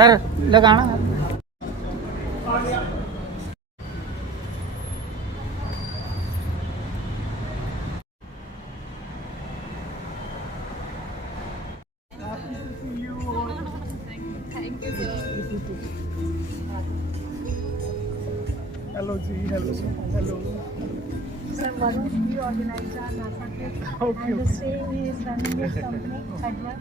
Sir लगाना Hello, G. Hello. Hello. Sir, one of the organizer NASA trip, Okay. and the same is running this company, Adva.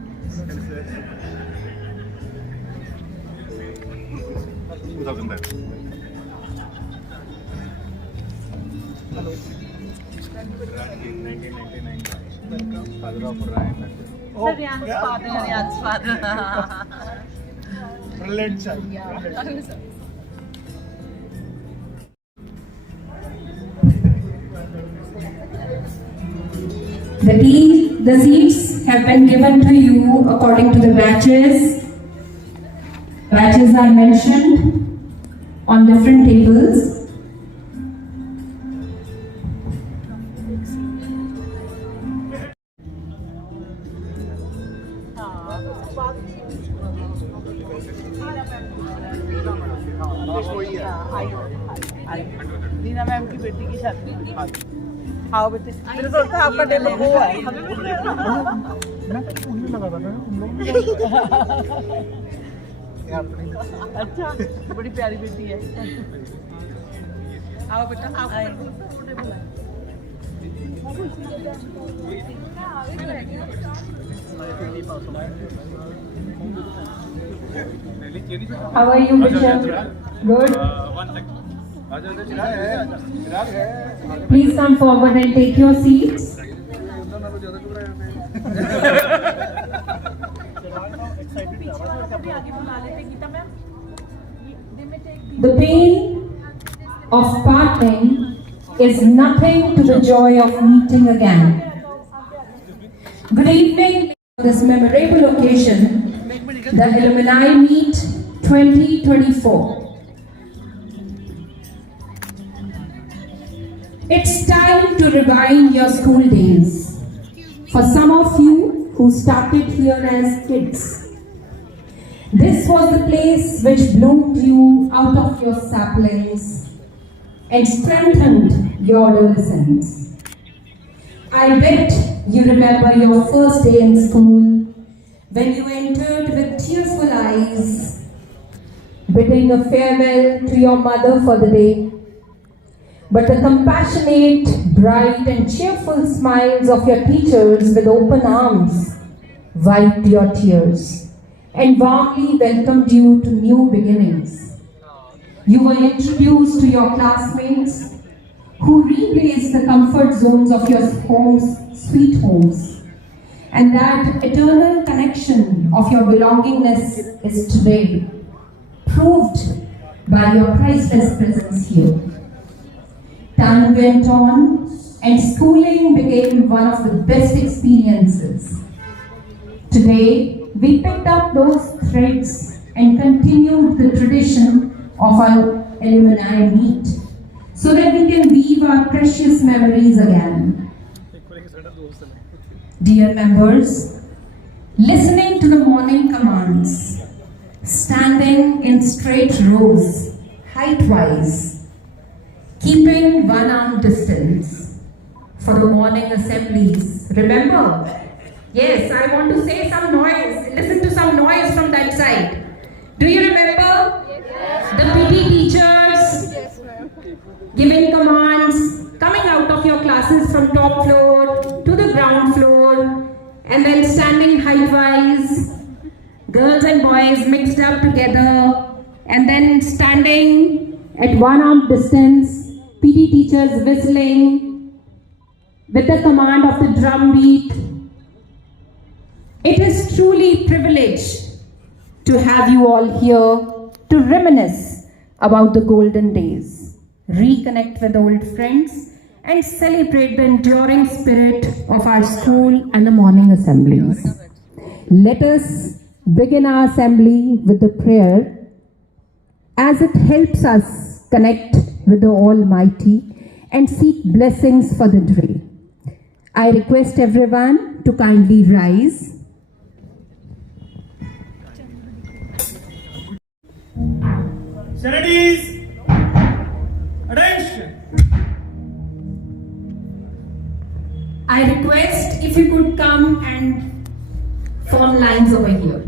Oh, Rihanna's father. brilliant child. The seats have been given to you according to the batches. Batches are mentioned on different tables. Nina ma'am की बेटी की शादी। आओ बेटे, मेरे को लगता है आपका डेलो वो है। मैं उन्हें लगा था ना तुम लोग अच्छा, बड़ी प्यारी बेटी है। आओ बेटा, आओ। How are you, Michelle? Good. Please come forward and take your seats. The pain of parting is nothing to the joy of meeting again. Good evening. This memorable occasion, the Alumni Meet 2024. It's time to rewind your school days. For some of you who started here as kids, this was the place which bloomed you out of your saplings and strengthened your adolescence. I bet you remember your first day in school when you entered with tearful eyes, bidding a farewell to your mother for the day. But the compassionate, bright and cheerful smiles of your teachers with open arms wiped your tears and warmly welcomed you to new beginnings. You were introduced to your classmates who replaced the comfort zones of your homes, sweet homes. And that eternal connection of your belongingness is today proved by your priceless presence here. Time went on and schooling became one of the best experiences. Today, we picked up those threads and continued the tradition of our alumni meet so that we can weave our precious memories again. Dear members, listening to the morning commands, standing in straight rows, height-wise, keeping one-arm distance for the morning assemblies. Remember? Yes, I want to say some noise. Listen to some noise from that side. Do you remember? Yes. The PT teachers giving commands, coming out of your classes from top floor to the ground floor, and then standing height-wise, girls and boys mixed up together, and then standing at one-arm distance, PT teachers whistling with the command of the drum beat. It is truly a privilege to have you all here to reminisce about the golden days, reconnect with old friends, and celebrate the enduring spirit of our school and the morning assemblies. Let us begin our assembly with a prayer as it helps us connect with the Almighty and seek blessings for the day. I request everyone to kindly rise. Ladies, attention. I request if you could come and form lines over here.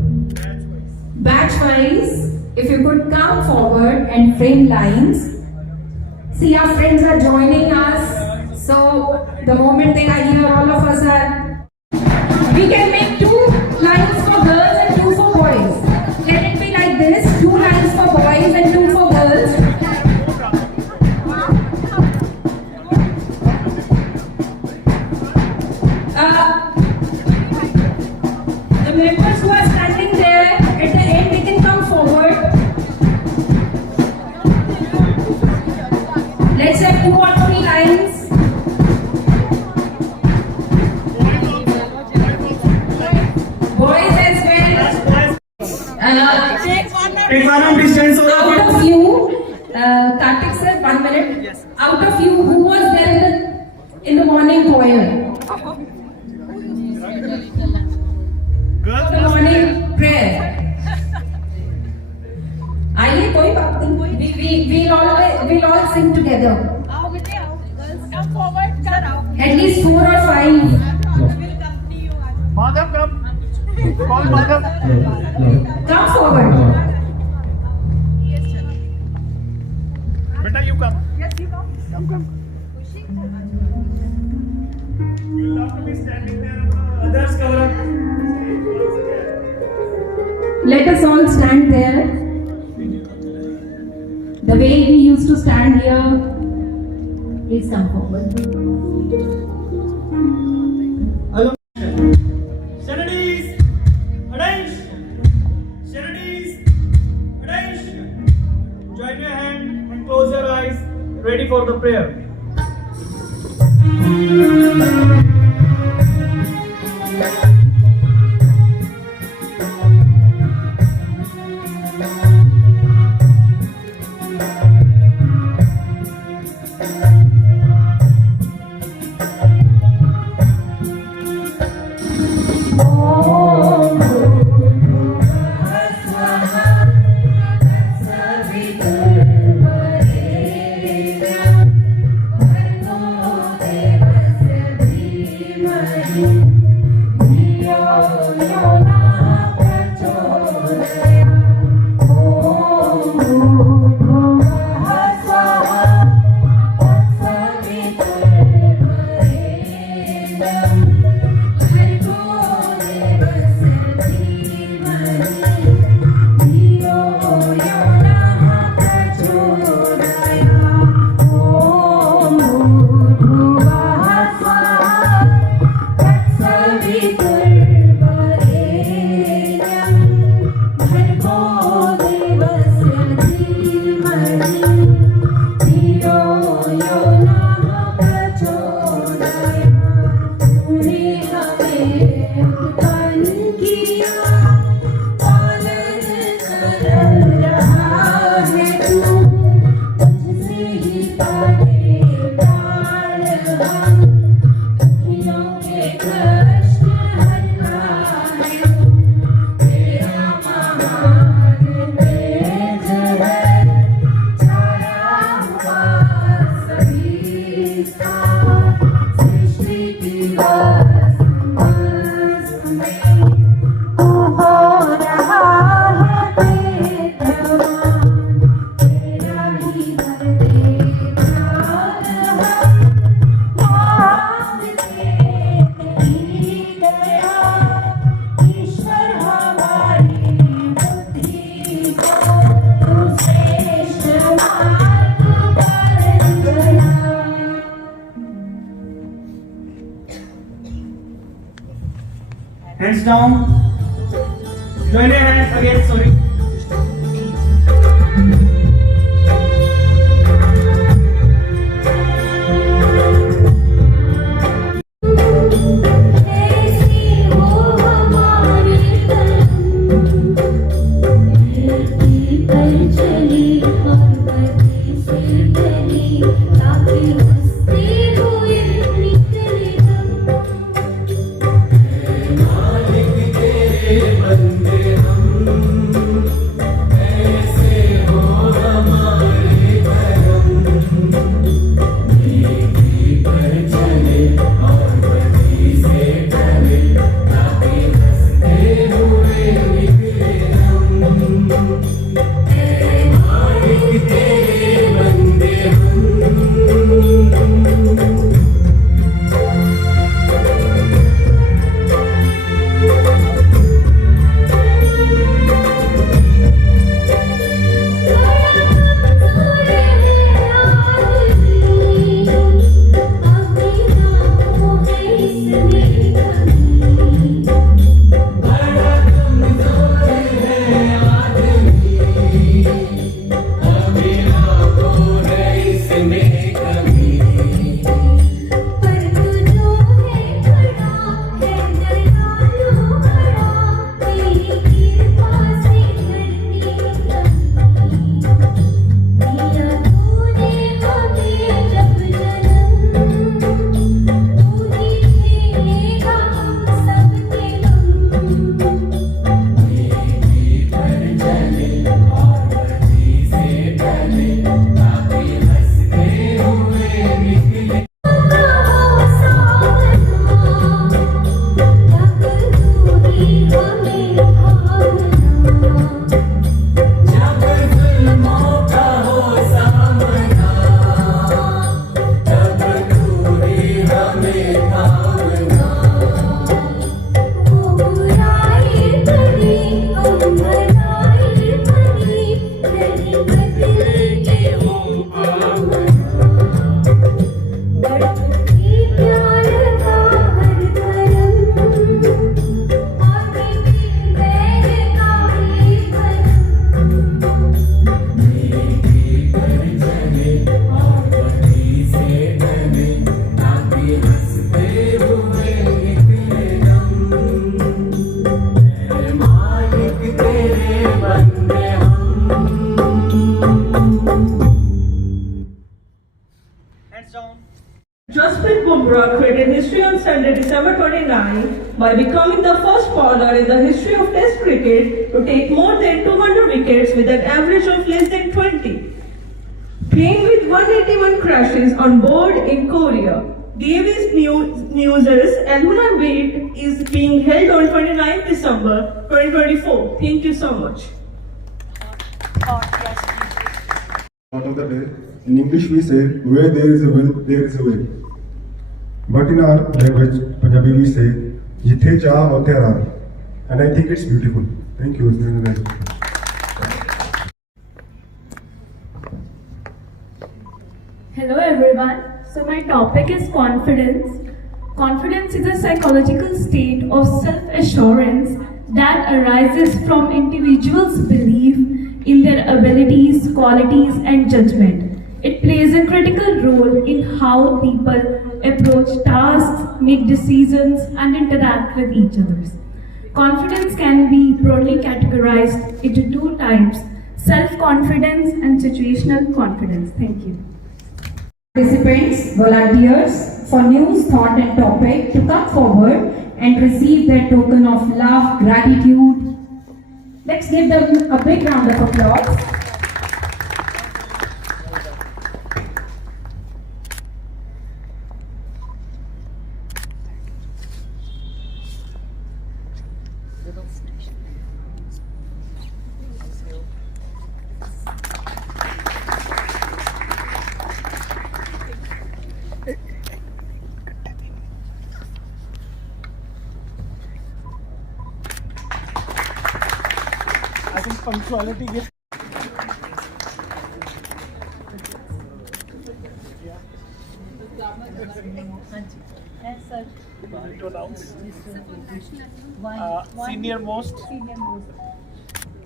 Batch wise, if you could come forward and frame lines. See, our friends are joining us, so the moment they are here, all of us are. We can make 2 lines for girls and 2 for boys. Let it be like this: 2 lines for boys and 2 for girls. The members who are standing there at the end, they can come forward. Let's have 2 or 3 lines. Boys as well. Take 1 distance over Out here. of you, Kartik sir, 1 minute. Yes. Out of you, who was there in the morning choir? Girls The must morning prayer. आइए कोई बात नहीं. We'll all sing together. आओ बेटे आओ girls come forward sir आओ At least 4 or 5. Madhav, come. Call Madhav. Come forward. Beta, you come. Yes you come Come, come. You have to be standing there. Others cover up. Let us all stand there. The way we used to stand here. Please come forward. Ladies, attention. Ladies, attention. Join your hand and close your eyes. Ready for the prayer. Hands down. Join your hands again. Sorry. Hands down. Jasprit Bumrah created history on Sunday, December 29 by becoming the first bowler in the history of Test cricket to take more than 200 wickets with an average of less than 20. Playing with 181 crashes on board in Korea, Davis News' alumni meet is being held on 29 December 2024. Thank you so much. Part of the day. In English we say, where there is a will, there is a way. But in our language, Punjabi, we say, jithe cha utte raah. And I think it's beautiful. Thank you. It's very nice. Hello everyone. So my topic is confidence. Confidence is a psychological state of self-assurance that arises from individuals' belief in their abilities, qualities and judgment. It plays a critical role in how people approach tasks, make decisions and interact with each other. Confidence can be broadly categorized into two types: self-confidence and situational confidence. Thank you. Participants, volunteers for news, thought and topic to come forward and receive their token of love, gratitude. Let's give them a big round of applause. I think punctuality gets. To announce.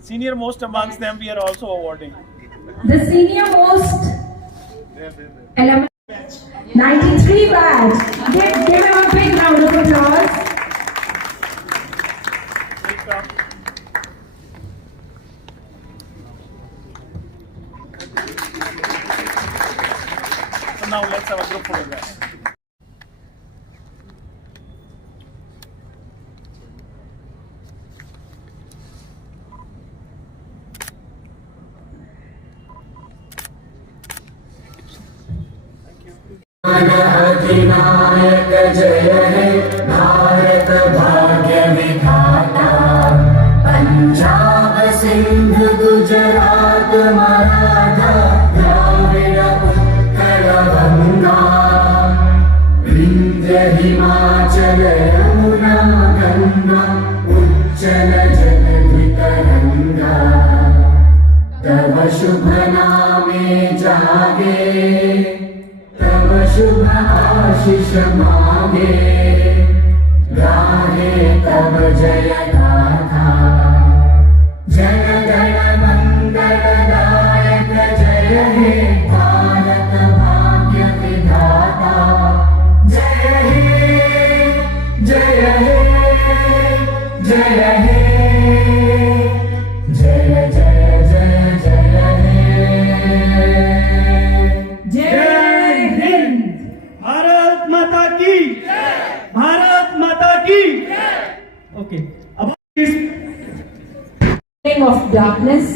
Senior most amongst them we are also awarding. The senior most 93 badge. Give him a big round of applause. So now let's have a group photograph. अधिनायक जय हे भारत भाग्य विधाता पंजाब सिंध गुजरात मराठा द्राविड़ उत्कल गंगा विंध्य हिमाचल यमुना गंगा उच्चल जलधि तरंगा तव शुभ नामे जागे तव शुभ आशीष मांगे गाहे तव जय गाथा जय गण मंगलदायक जय हे भारत भाग्य विधाता जय हे जय हे जय हे जय जय जय जय हे जय हिंद। भारत माता की भारत माता की ओके अब Of darkness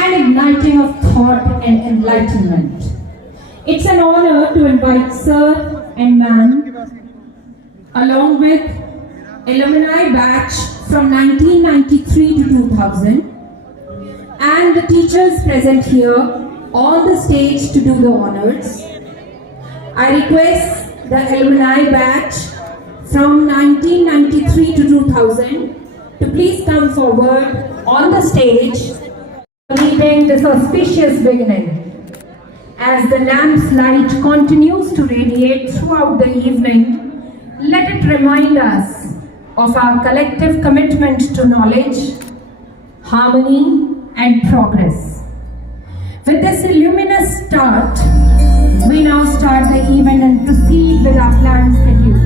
and igniting of thought and enlightenment. It's an honor to invite Sir and Ma'am along with alumni batch from 1993 to 2000 and the teachers present here on the stage to do the honors. I request the alumni batch from 1993 to 2000 to please come forward on the stage, leading this auspicious beginning. As the lamp's light continues to radiate throughout the evening, let it remind us of our collective commitment to knowledge, harmony, and progress. With this luminous start, we now start the event and proceed with our planned schedule.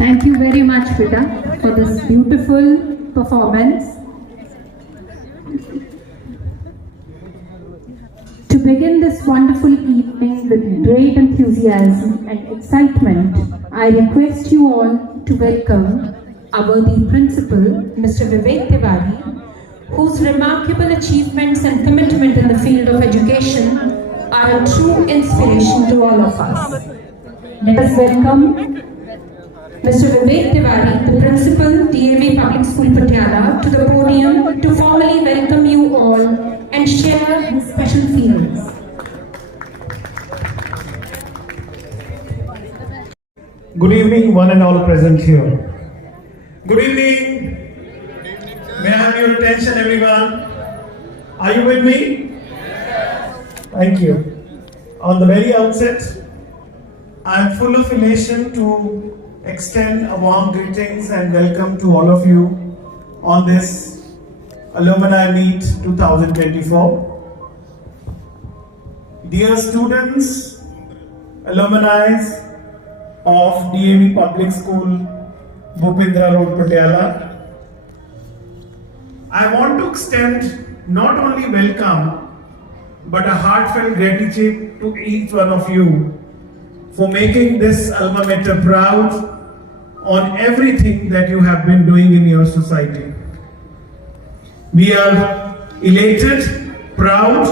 Thank you very much, Pita, for this beautiful performance. To begin this wonderful evening with great enthusiasm and excitement, I request you all to welcome our the principal, Mr. Vivek Tiwari, whose remarkable achievements and commitment in the field of education are a true inspiration to all of us. Let us welcome Mr. Vivek Tiwari, the Principal, DAV Public School, Patiala, to the podium to formally welcome you all and share his special feelings. Good evening, one and all present here. Good evening. May I have your attention, everyone? Are you with me? Thank you. On the very outset, I am full of elation to extend a warm greetings and welcome to all of you on this Alumni Meet 2024. Dear students, alumni of DAV Public School, Bhupendra Road, Patiala, I want to extend not only welcome but a heartfelt gratitude to each one of you for making this alma mater proud on everything that you have been doing in your society. We are elated, proud,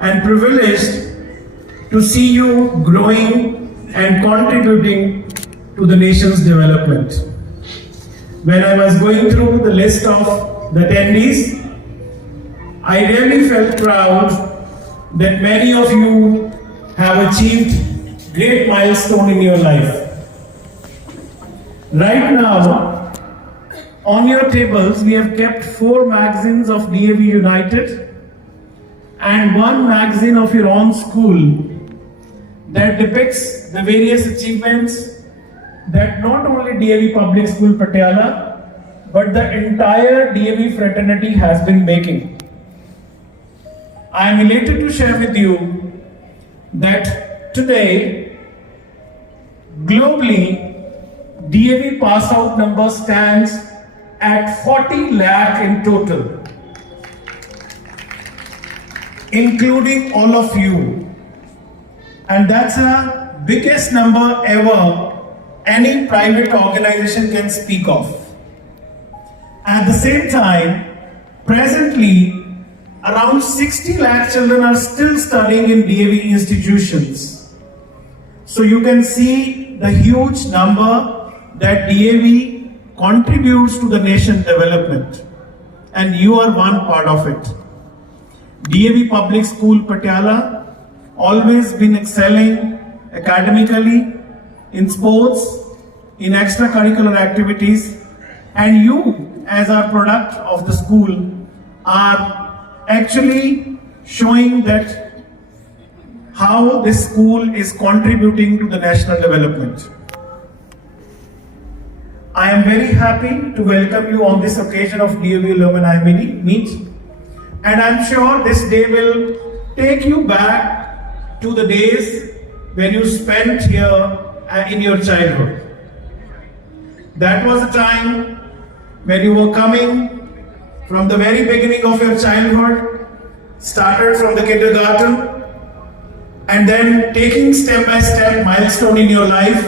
and privileged to see you growing and contributing to the nation's development. When I was going through the list of the attendees, I really felt proud that many of you have achieved great milestone in your life. Right now, on your tables, we have kept 4 magazines of DAV United and 1 magazine of your own school that depicts the various achievements that not only DAV Public School Patiala, but the entire DAV fraternity has been making. I am elated to share with you that today, globally, DAV pass out number stands at 40 lakh in total, including all of you. And that's the biggest number ever any private organization can speak of. At the same time, presently, around 60 lakh children are still studying in DAV institutions. So you can see the huge number that DAV contributes to the nation development, and you are one part of it. DAV Public School Patiala always been excelling academically, in sports, in extracurricular activities, and you as our product of the school are actually showing that how this school is contributing to the national development. I am very happy to welcome you on this occasion of DAV Alumni Meet, and I am sure this day will take you back to the days when you spent here in your childhood. That was a time when you were coming from the very beginning of your childhood, started from the kindergarten, and then taking step by step milestone in your life,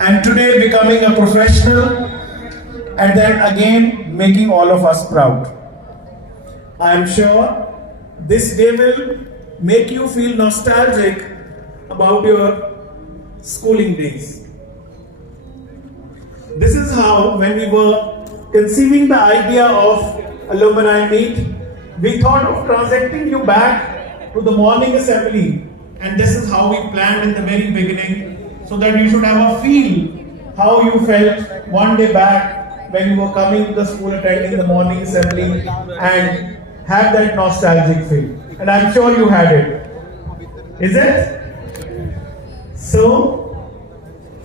and today becoming a professional, and then again making all of us proud. I am sure this day will make you feel nostalgic about your schooling days. This is how, when we were conceiving the idea of Alumni Meet, we thought of transacting you back to the morning assembly, and this is how we planned in the very beginning, so that you should have a feel how you felt one day back when you were coming to the school, attending the morning assembly, and have that nostalgic feel. And I'm sure you had it. Is it? So,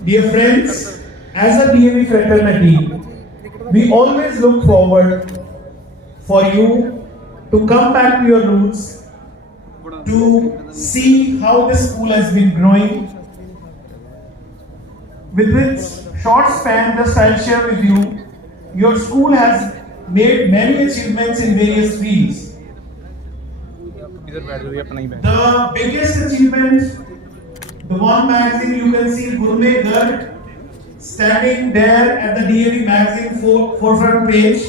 dear friends, as a DAV fraternity, we always look forward for you to come back to your roots, to see how this school has been growing. With this short span, just I'll share with you, your school has made many achievements in various fields. The biggest achievement, the one magazine you can see, Gourmet Girl, standing there at the DAV magazine forefront page.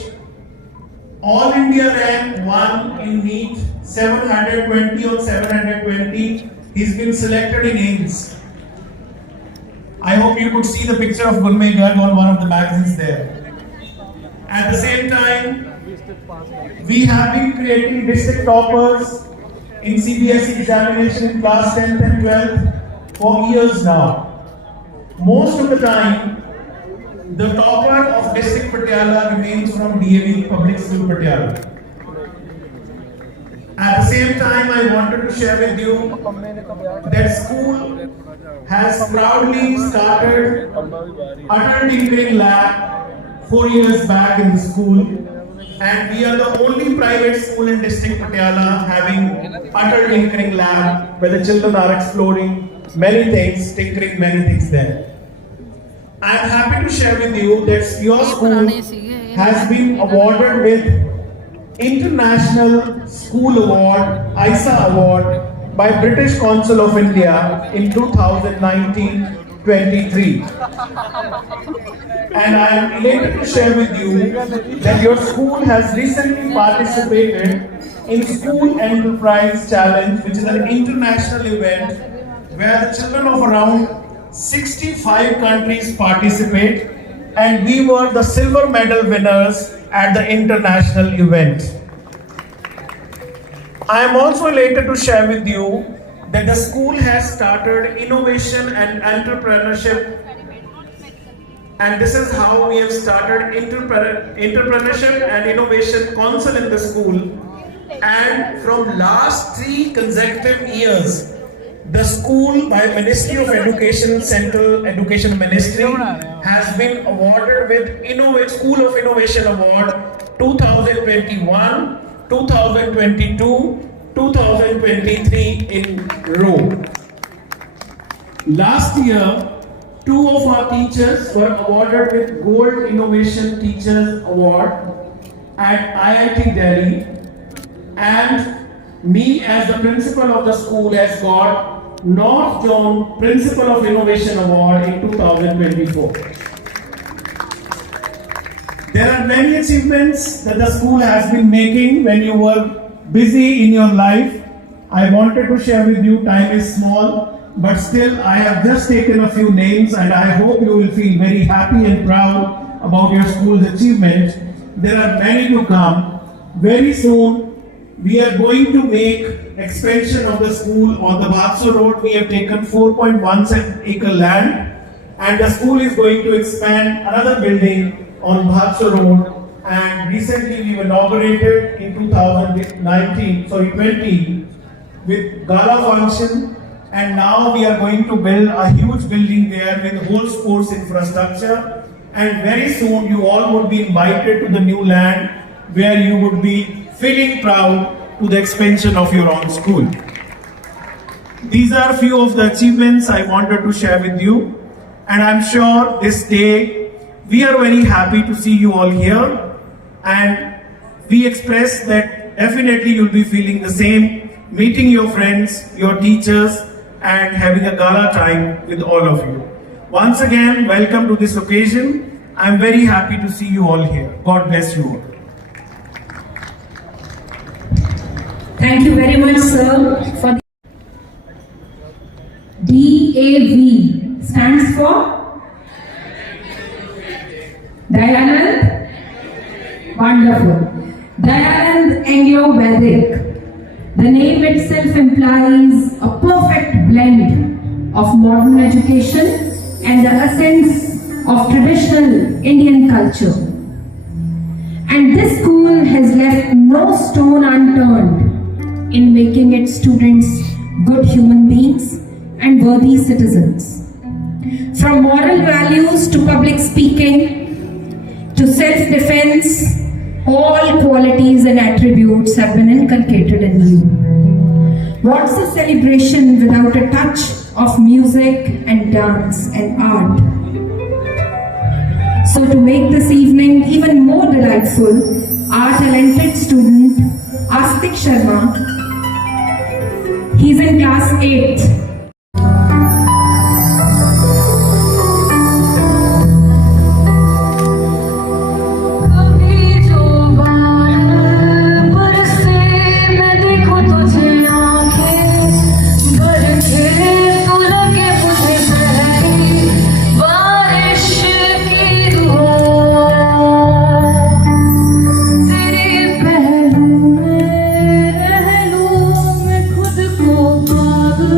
All India rank 1 in NEET, 720 on 720. He's been selected in AIMS. I hope you could see the picture of Gourmet Girl on one of the magazines there. At the same time, we have been creating district toppers in CBSE examination in class 10th and 12th for years now. Most of the time, the topper of district Patiala remains from DAV Public School Patiala. At the same time, I wanted to share with you that school has proudly started Atal Tinkering Lab 4 years back in the school, and we are the only private school in district Patiala having Atal Tinkering Lab, where the children are exploring many things, tinkering many things there. I am happy to share with you that your school has been awarded with International School Award, ISA Award, by British Council of India in 2019-23. and I am elated to share with you that your school has recently participated in School Enterprise Challenge, which is an international event where the children of around 65 countries participate, and we were the silver medal winners at the international event. I am also elated to share with you that the school has started innovation and entrepreneurship, and this is how we have started entrepreneurship and innovation council in the school. And from last 3 consecutive years, the school by Ministry of Education, Central Education Ministry, has been awarded with School of Innovation Award 2021, 2022, 2023 in row. Last year, 2 of our teachers were awarded with Gold Innovation Teachers Award at IIT Delhi, and me as the principal of the school has got North Zone Principal of Innovation Award in 2024. There are many achievements that the school has been making when you were busy in your life. I wanted to share with you, time is small, but still I have just taken a few names, and I hope you will feel very happy and proud about your school's achievements. There are many to come. Very soon, we are going to make expansion of the school on the Bhatso Road. We have taken 4.17 acre land, and the school is going to expand another building on Bhatso Road. And recently we inaugurated in 2020 with gala function, and now we are going to build a huge building there with whole sports infrastructure. And very soon you all would be invited to the new land where you would be feeling proud to the expansion of your own school. These are a few of the achievements I wanted to share with you, and I'm sure this day we are very happy to see you all here, and we express that definitely you'll be feeling the same, meeting your friends, your teachers, and having a gala time with all of you. Once again, welcome to this occasion. I'm very happy to see you all here. God bless you all. Thank you very much, sir, for the DAV stands for Dayanand. Wonderful. Dayanand Anglo-Vedic. The name itself implies a perfect blend of modern education and the essence of traditional Indian culture. And this school has left no stone unturned in making its students good human beings and worthy citizens. From moral values to public speaking to self-defense, all qualities and attributes have been inculcated in you. What's a celebration without a touch of music and dance and art? So to make this evening even more delightful, our talented student Astik Sharma, he's in class 8th. खुद को पागल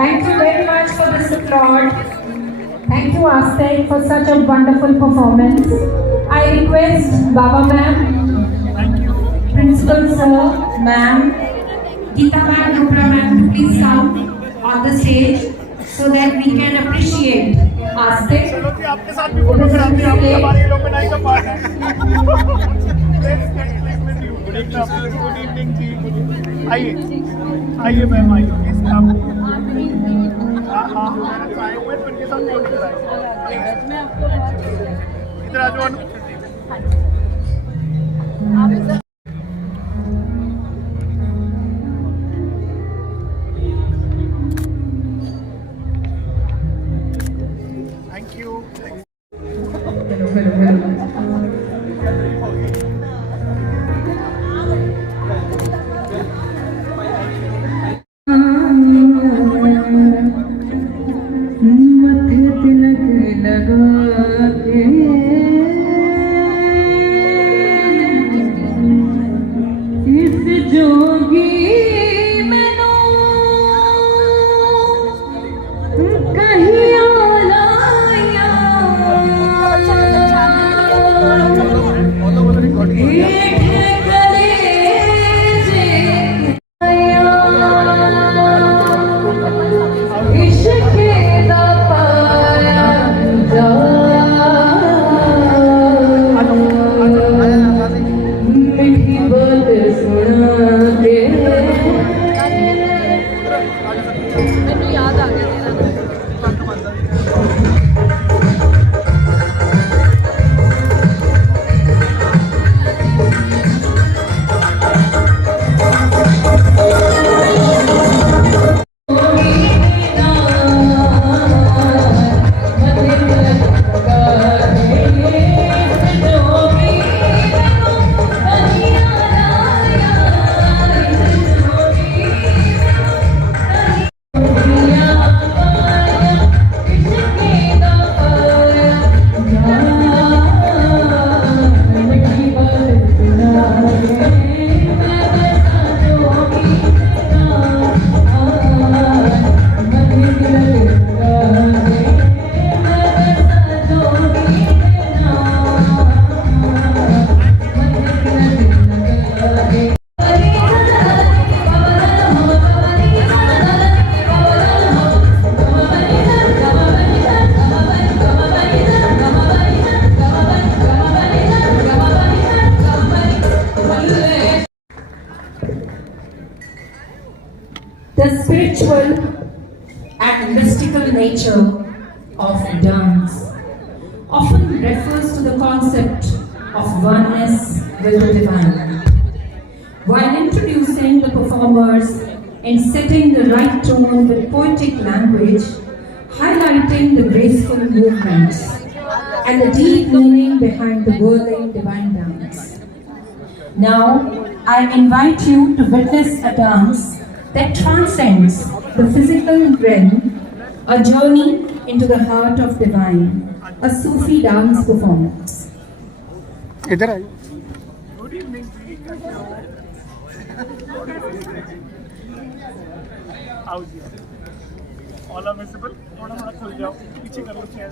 Thank you very much for this applaud. Thank you, Astek, for such a wonderful performance. I request Baba ma'am, Principal sir, ma'am, Geeta ma'am, Rupra ma'am to please come on the stage so that we can appreciate Astek. चलो कि आपके साथ भी photo कराते हैं, आपके हमारे इल्यूमिनाई का पार्ट है। गुड इवनिंग जी, आइए मैम, आइए आप आए हुए तो इनके साथ फोटो कराएं। इधर आ जाओ अनु। Thank you. मथे तिलक लगा के इस जोगी मैनू कहीं आलाया The spiritual and mystical nature of dance often refers to the concept of oneness with the divine. While introducing the performers and setting the right tone with poetic language, highlighting the graceful movements and the deep meaning behind the whirling divine dance. Now, I invite you to witness a dance that transcends the physical realm, a journey into the heart of divine, a Sufi dance performance. इधर आइए। आओ जी, all are visible. थोड़ा हाथ खुल जाओ, पीछे करो chair.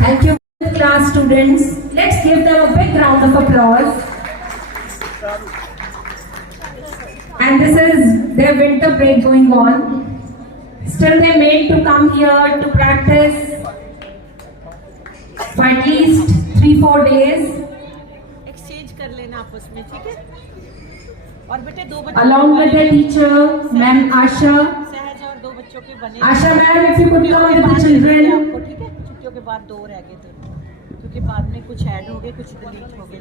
Thank you, class students. Let's give them a big round of applause. And this is their winter break going on. Still they made to come here to practice for at least 3-4 days. Exchange कर लेना आपस में, ठीक है? और बेटे दो बच्चों Along with their teacher, Ma'am Asha. सहज और दो बच्चों के बने Asha ma'am, if you could come with the children. आपको, ठीक है? छुट्टियों के बाद दो रह गए थे, क्योंकि बाद में कुछ ऐड हो गए, कुछ डिलीट हो गए।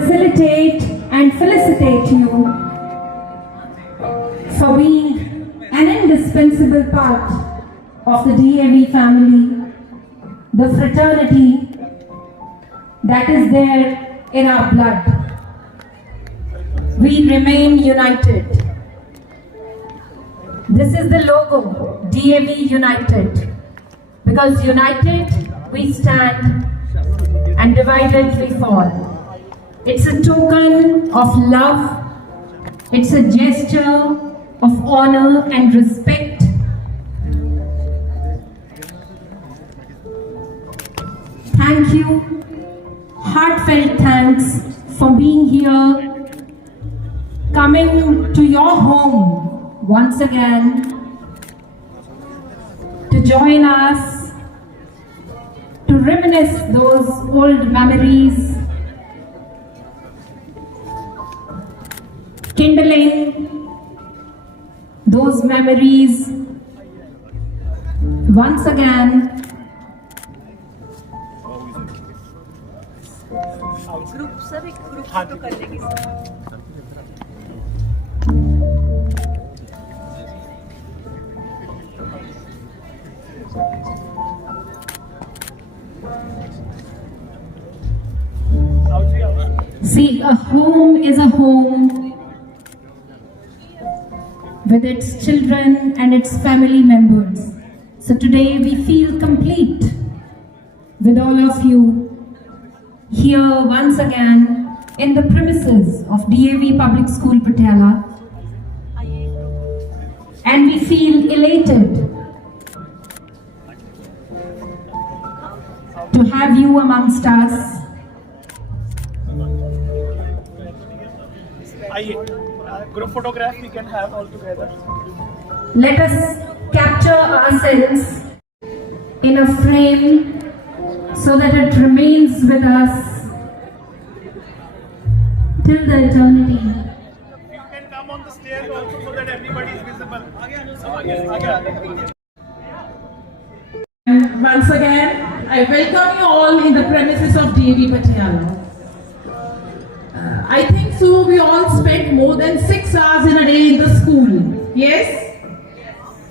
Facilitate and felicitate you for being an indispensable part of the DAV family, the fraternity that is there in our blood. We remain united. This is the logo, DAV United. Because united we stand and divided we fall. It's a token of love. It's a gesture of honor and respect. Thank you. Heartfelt thanks for being here, coming to your home once again to join us, to reminisce those old memories, kindling those memories once again. Group sir, एक group photo कर लेंगे sir. See, a home is a home with its children and its family members. So today we feel complete with all of you here once again in the premises of DAV Public School Patiala, and we feel elated to have you amongst us. Group photograph we can have all together. Let us capture ourselves in a frame so that it remains with us till the eternity. You can come on the stairs also so that everybody is visible. आगे. And once again, I welcome you all in the premises of DAV Patiala. I think so we all spent more than 6 hours in a day in the school. Yes?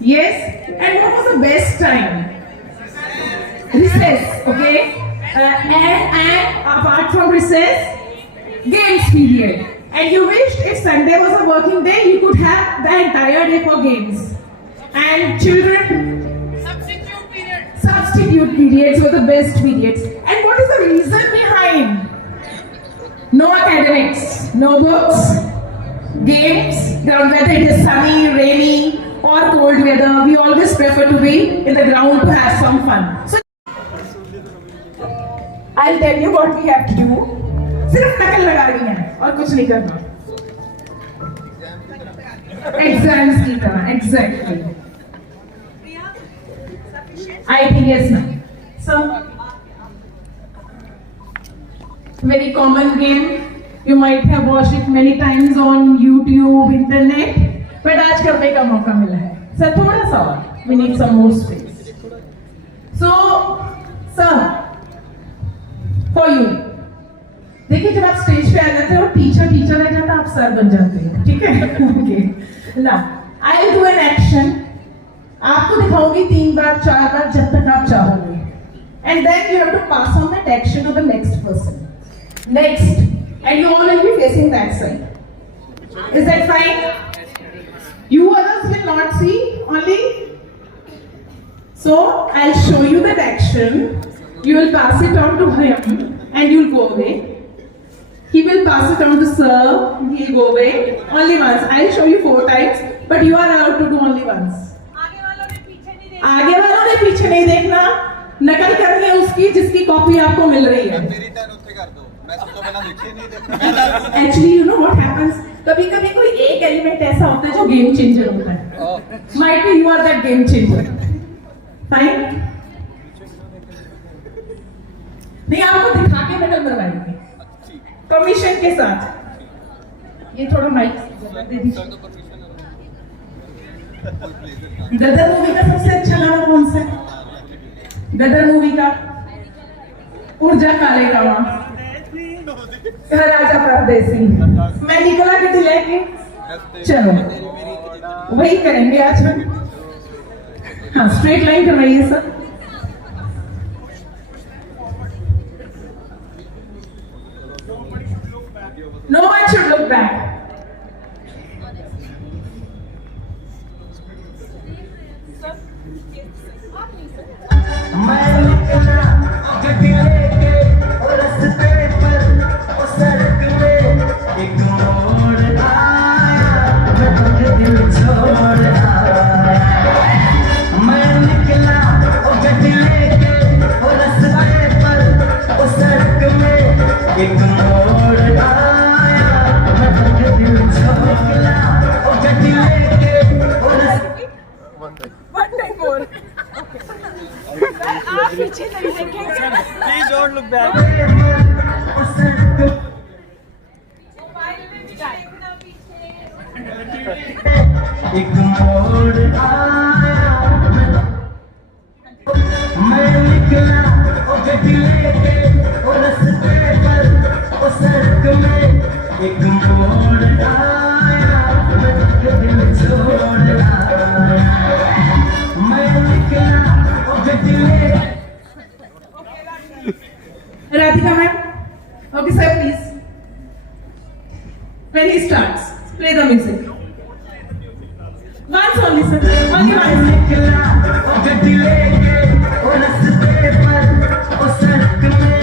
Yes? And what was the best time? Recess, okay? And apart from recess, games period. And you wished if Sunday was a working day, you could have the entire day for games. And children, substitute periods were the best periods. And what is the reason behind? No academics, no books, games, ground, whether it is sunny, rainy or cold weather, we always prefer to be in the ground to have some fun. So I'll tell you what we have to do. सिर्फ नकल लगानी है और कुछ नहीं करना. Exams की तरह, exactly. I think yes, ma'am. So, very common game. You might have watched it many times on YouTube, internet. But आज करने का मौका मिला है. Sir, थोड़ा सा और. We need some more space. So, sir, for you. देखिए जब आप स्टेज पे आ जाते हो, टीचर रह जाता, आप सर बन जाते हो. ठीक है? Okay. Now, I'll do an action. आपको दिखाऊंगी 3 बार 4 बार जब तक आप चाहोगे. And then you have to pass on that action to the next person. Next. And you all will be facing that side. Is that fine? You others will not see only. So I'll show you that action. You will pass it on to him and you'll go away. He will pass it on to sir. He'll go away. Only once. I'll show you 4 times, but you are allowed to do only once. आगे वालों ने पीछे नहीं देखना. नकल करनी है उसकी जिसकी कॉपी आपको मिल रही है. Actually, you know what happens? कभी-कभी कोई एक एलिमेंट ऐसा होता है जो गेम चेंजर होता है. Might be you are that game changer. Fine? नहीं आपको दिखा के नकल करवाएंगे. परमिशन के साथ. ये थोड़ा माइक दे दीजिए. गदर मूवी का सबसे अच्छा गाना कौन सा है? गदर मूवी का ऊर्जा काले गावा राजा परदेसी. मैं निकला के लेके चलो वही करेंगे आज हम. हाँ स्ट्रेट लाइन करवाइए sir. No one should look back. आप पीछे नहीं देखेंगे. Please don't look back. एक मोड़ आया मैं निकला ओ गड्डी लेके ओ रास्ते पर ओ सड़क में एक मोड़ आया मैं दिल छोड़ आया मैं निकला ओ गड्डी लेके. Radhika ma'am. Okay sir, please. When he starts, play the music. Once only sir. Only once. निकला ओ गड्डी लेके ओ रास्ते पर ओ सड़क में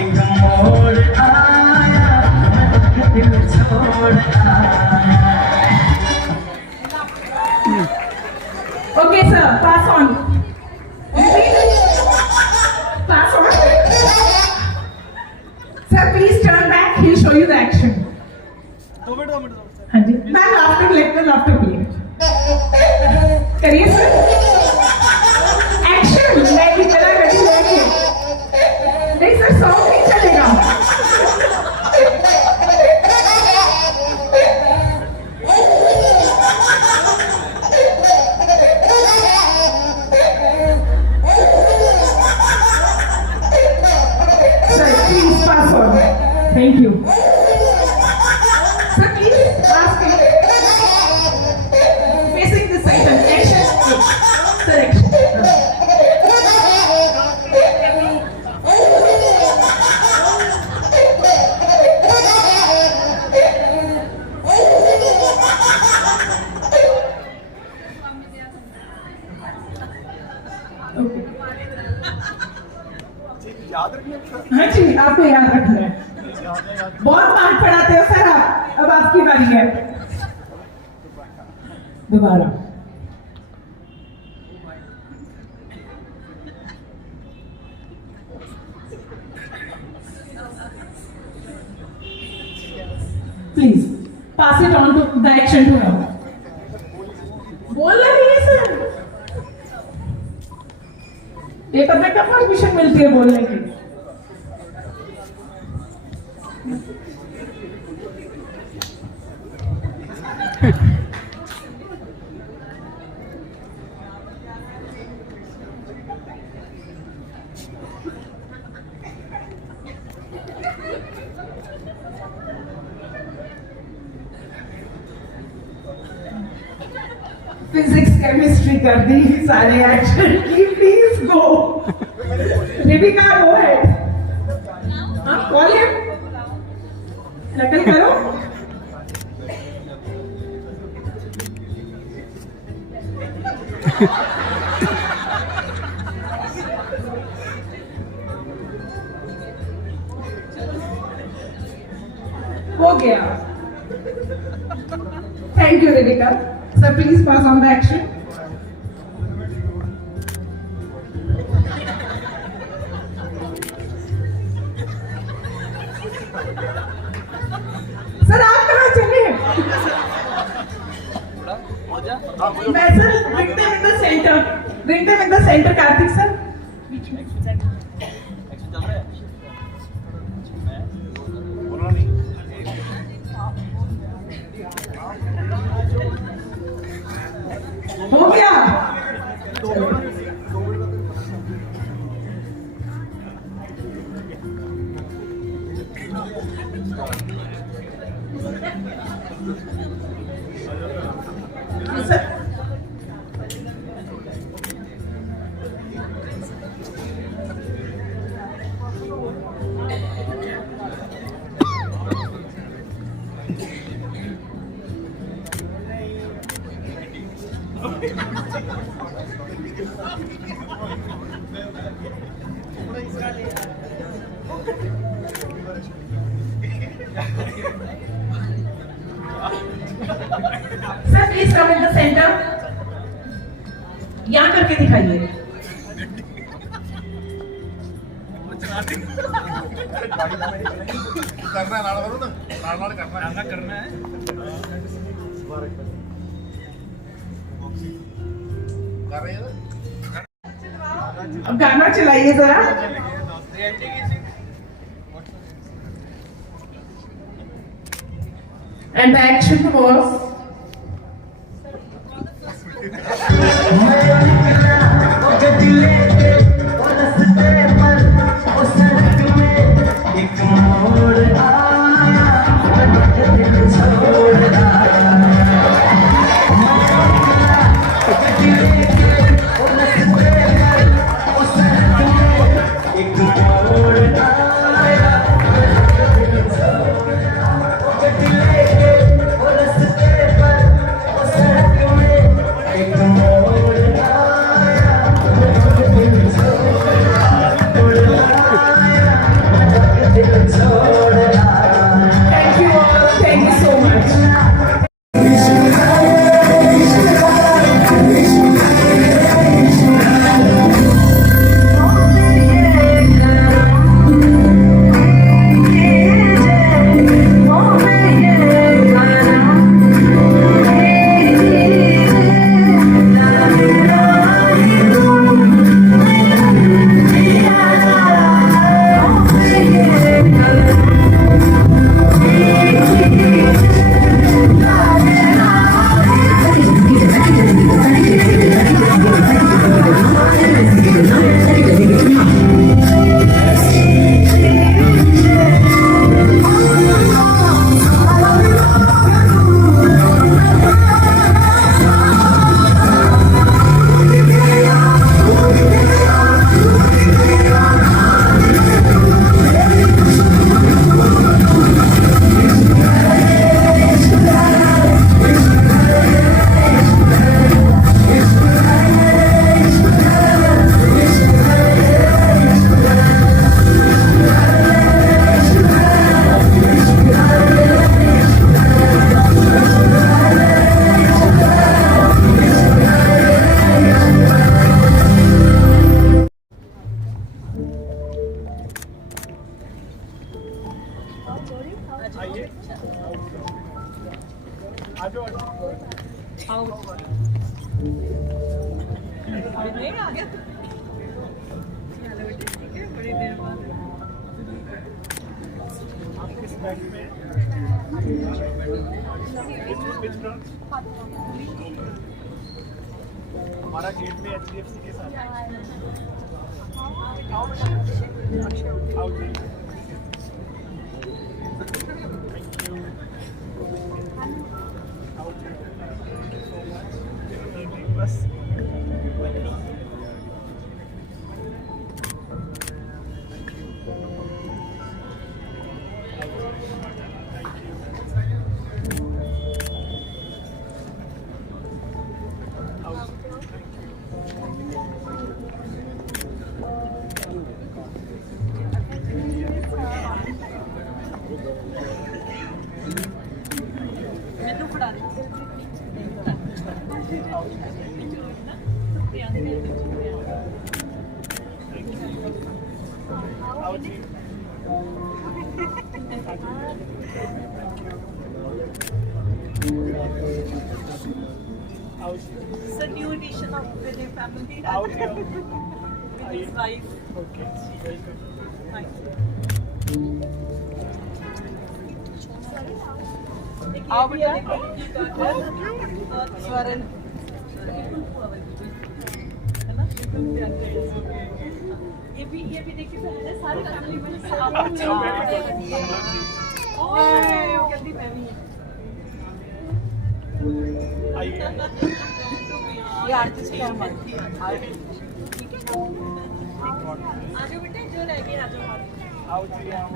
एक मोड़ आया मैं दिल छोड़ आया. Okay sir, pass on. Pass on. Sir, please turn back. He'll show you the action. 2 minute. हाँ जी. Ma'am, laughter collector, laughter play. करिए सर. Action. मैं भी चला गड्डी लेके. नहीं सर, सॉन्ग नहीं चलेगा. बहुत मार पड़ाते हो सर आप। अब आपकी बारी है दोबारा। Please pass it on to the action to her. बोलना नहीं है सर, ये तब तक परमिशन मिलती है बोलने की। फिजिक्स केमिस्ट्री कर दी सारे एक्शन की, प्लीज गो। रिबिका गो है, हाँ कॉल है, नकल करो। हो गया। Thank you Rebekah. Sir, please pass on the action. Sir, आप कहाँ चले? मैं sir, bring them in the center. Bring them in the center, Karthik sir. हो गया। Sir please come in the centre. यहाँ करके दिखाइए। अब गाना चलाइए जरा। And the action was Let's आइए आ जाओ आओ नहीं आ गया चलो बेटे ठीक है बड़ी देर बाद आप किस बैंक में हमारा गेट में HDFC के साथ आओ जी थैंक यू आओ जी सो मच बस मैं तो फड़ा आओ जी आओ जी It's a new edition of the family. आओ जी आओ With his wife. Okay welcome Thank you. आओ बेटा स्वरण है ना बिल्कुल प्यारे ये भी देखिए पहले सारे फैमिली में अच्छा कहती मैं भी आइए ये आर्टिस्ट है हमारे आज बेटे जो रह गए आज आओ जी आओ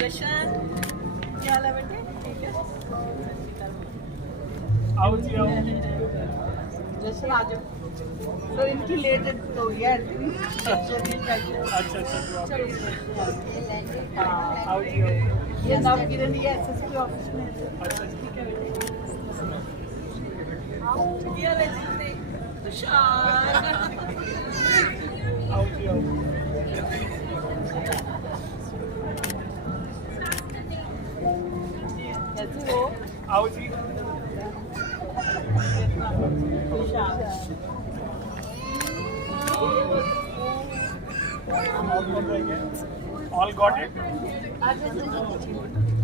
जशन क्या हाल है बेटे ठीक है आओ जी आओ जशन आ जाओ तो इनकी लेट हो गई है अच्छा आओ जी आओ ये नवगिरन ये एसएसपी ऑफिस में है अच्छा ठीक है ये लेते तुषार आओ जी आओ कैसे हो आओ जी Tushar All got it?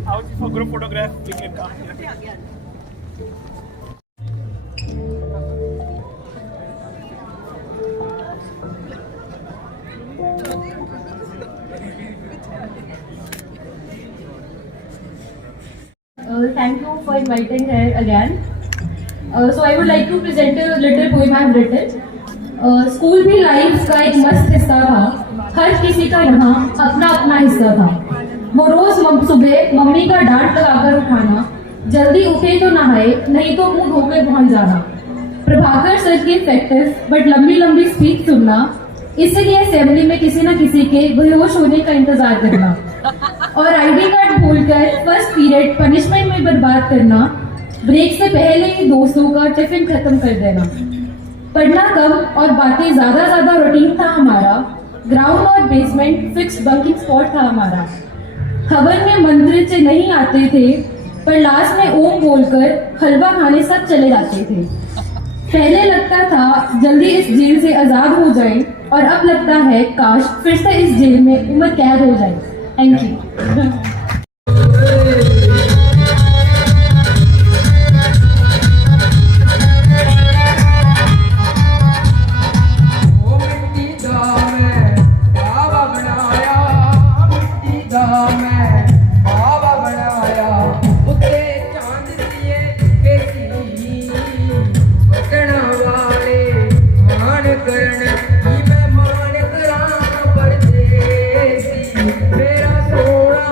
How for group photograph we can come here. Thank you for inviting her again. So I would like to present a little poem I have written. School भी लाइफ का एक मस्त हिस्सा था, हर किसी का यहाँ अपना अपना हिस्सा था। वो रोज सुबह मम्मी का डांट लगाकर उठाना, जल्दी उठे तो नहाए नहीं तो मुंह धोकर पहुंच जाना, प्रभाकर सर की इफेक्टिव बट लंबी लंबी स्पीच सुनना, इसीलिए असेंबली में किसी न किसी के बेहोश होने का इंतजार करना और आईडी कार्ड भूलकर फर्स्ट पीरियड पनिशमेंट में बर्बाद करना, ब्रेक से पहले ही दोस्तों का टिफिन खत्म कर देना। पढ़ना कम और बातें ज्यादा रूटीन था हमारा, ग्राउंड और बेसमेंट फिक्स बंकिंग स्पॉट था हमारा। खबर में मंत्र से नहीं आते थे पर लास्ट में ओम बोलकर हलवा खाने सब चले जाते थे। पहले लगता था जल्दी इस जेल से आजाद हो जाए और अब लगता है काश फिर से इस जेल में उम्र कैद हो जाए। Thank you. मेरा सोना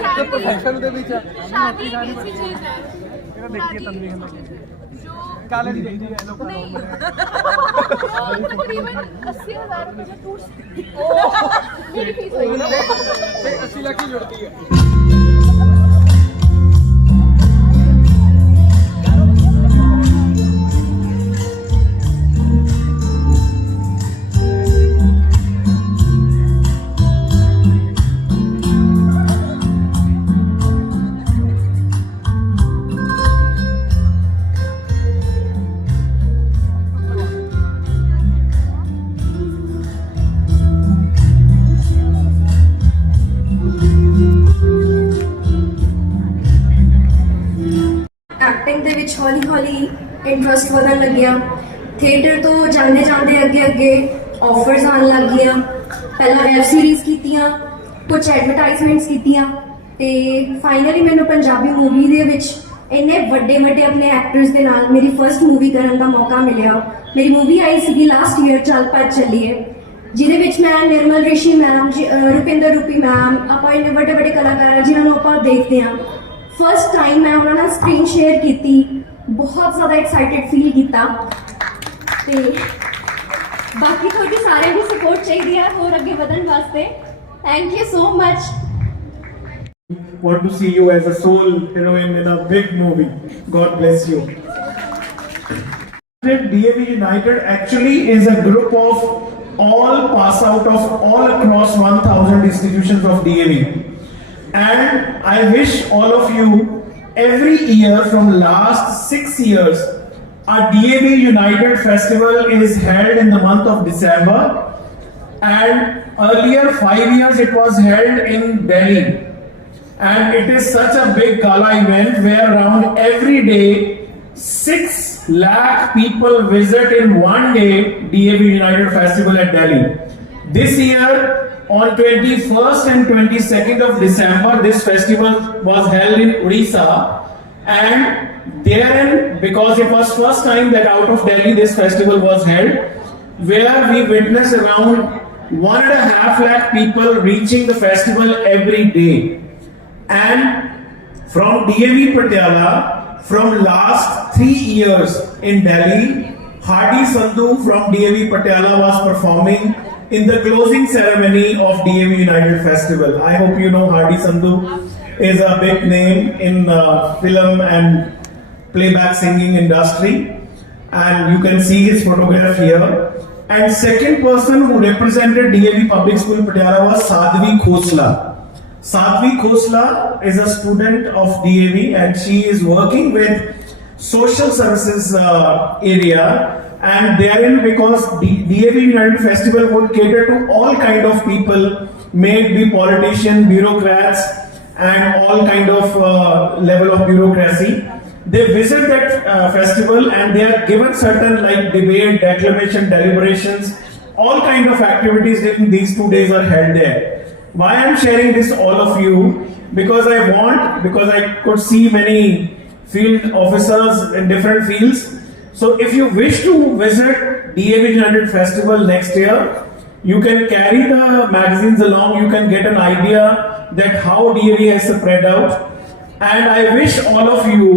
प्रोफेशन ਦੇ ਵਿੱਚ शादी एक ऐसी चीज है ਇਹਦਾ ਦੇਖੀਏ ਤਨਵੀਰ ਨੂੰ जो ਕਾਲੇ ਦੀ ਚਾਹੀਦੀ ਹੈ ਲੋਕਾਂ नहीं ਨੂੰ तकरीबन 80,000 रुपए में टूट मेरी फीस होगी 80 ਲੱਖ ही जुड़ती है ਐਕਟਿੰਗ ਦੇ ਵਿੱਚ ਹੌਲੀ ਹੌਲੀ ਇੰਟਰਸਟ ਵਧਣ ਲੱਗਿਆ ਥੀਏਟਰ ਤੋਂ ਜਾਂਦੇ ਜਾਂਦੇ ਅੱਗੇ ਅੱਗੇ ਆਫਰਸ ਆਉਣ ਲੱਗ ਗਈਆਂ ਪਹਿਲਾਂ ਵੈਬ ਸੀਰੀਜ਼ ਕੀਤੀਆਂ ਕੁਝ ਐਡਵਰਟਾਈਜ਼ਮੈਂਟਸ ਕੀਤੀਆਂ ਤੇ ਫਾਈਨਲੀ ਮੈਨੂੰ ਪੰਜਾਬੀ ਮੂਵੀ ਦੇ ਵਿੱਚ ਇੰਨੇ ਵੱਡੇ ਵੱਡੇ ਆਪਣੇ ਐਕਟਰਸ ਦੇ ਨਾਲ ਮੇਰੀ ਫਰਸਟ ਮੂਵੀ ਕਰਨ ਦਾ ਮੌਕਾ ਮਿਲਿਆ ਮੇਰੀ ਮੂਵੀ ਆਈ ਸੀਗੀ ਲਾਸਟ ਈਅਰ ਚੱਲ ਭੱਜ ਚੱਲੀਏ ਜਿਹਦੇ ਵਿੱਚ ਮੈਂ ਨਿਰਮਲ ਰਿਸ਼ੀ ਮੈਮ ਰੁਪਿੰਦਰ ਰੂਪੀ ਮੈਮ ਆਪਾਂ ਇੰਨੇ ਵੱਡੇ ਵੱਡੇ ਕਲਾਕਾਰ ਜਿਨ੍ਹਾਂ ਨੂੰ ਆਪਾਂ ਦੇਖਦੇ ਹਾਂ ਫਸਟ ਟਾਈਮ ਮੈਂ ਉਹਨਾਂ ਨਾਲ ਸਕਰੀਨ ਸ਼ੇਅਰ ਕੀਤੀ ਬਹੁਤ ਜ਼ਿਆਦਾ ਐਕਸਾਈਟਿਡ ਫੀਲ ਕੀਤਾ ਤੇ ਬਾਕੀ ਤੁਹਾਡੀ ਸਾਰਿਆਂ ਦੀ ਸਪੋਰਟ ਚਾਹੀਦੀ ਹੈ ਹੋਰ ਅੱਗੇ ਵਧਣ ਵਾਸਤੇ thank you so much Want to see you as a sole heroine in a big movie. God bless you. DAV United actually is a group of all pass out of all across 1000 institutions of DAV. And I wish all of you every year from last 6 years our DAV United festival is held in the month of December, and earlier 5 years it was held in Delhi. And it is such a big gala event where around every day 6 lakh people visit in one day DAV United Festival at Delhi. This year on 21st and 22nd of December this festival was held in Odisha, and therein because it was first time that out of Delhi this festival was held where we witnessed around 1.5 lakh people reaching the festival every day. And from DAV Patiala, from last 3 years in Delhi, Hardy Sandhu from DAV Patiala was performing in the closing ceremony of DAV United Festival. I hope you know Hardy Sandhu is a big name in film and playback singing industry, and you can see his photograph here. And second person who represented DAV Public School Patiala was Sadhvi Khosla. Sadhvi Khosla is a student of DAV and she is working with social services area, and therein because DAV United Festival would cater to all kind of people, may it be politicians, bureaucrats and all kind of level of bureaucracy. They visit that festival and they are given certain like debate, declamation, deliberations, all kind of activities during these 2 days are held there. Why I am sharing this all of you? Because I could see many field officers in different fields. So if you wish to visit DAV United Festival next year, you can carry the magazines along, you can get an idea that how DAV has spread out. And I wish all of you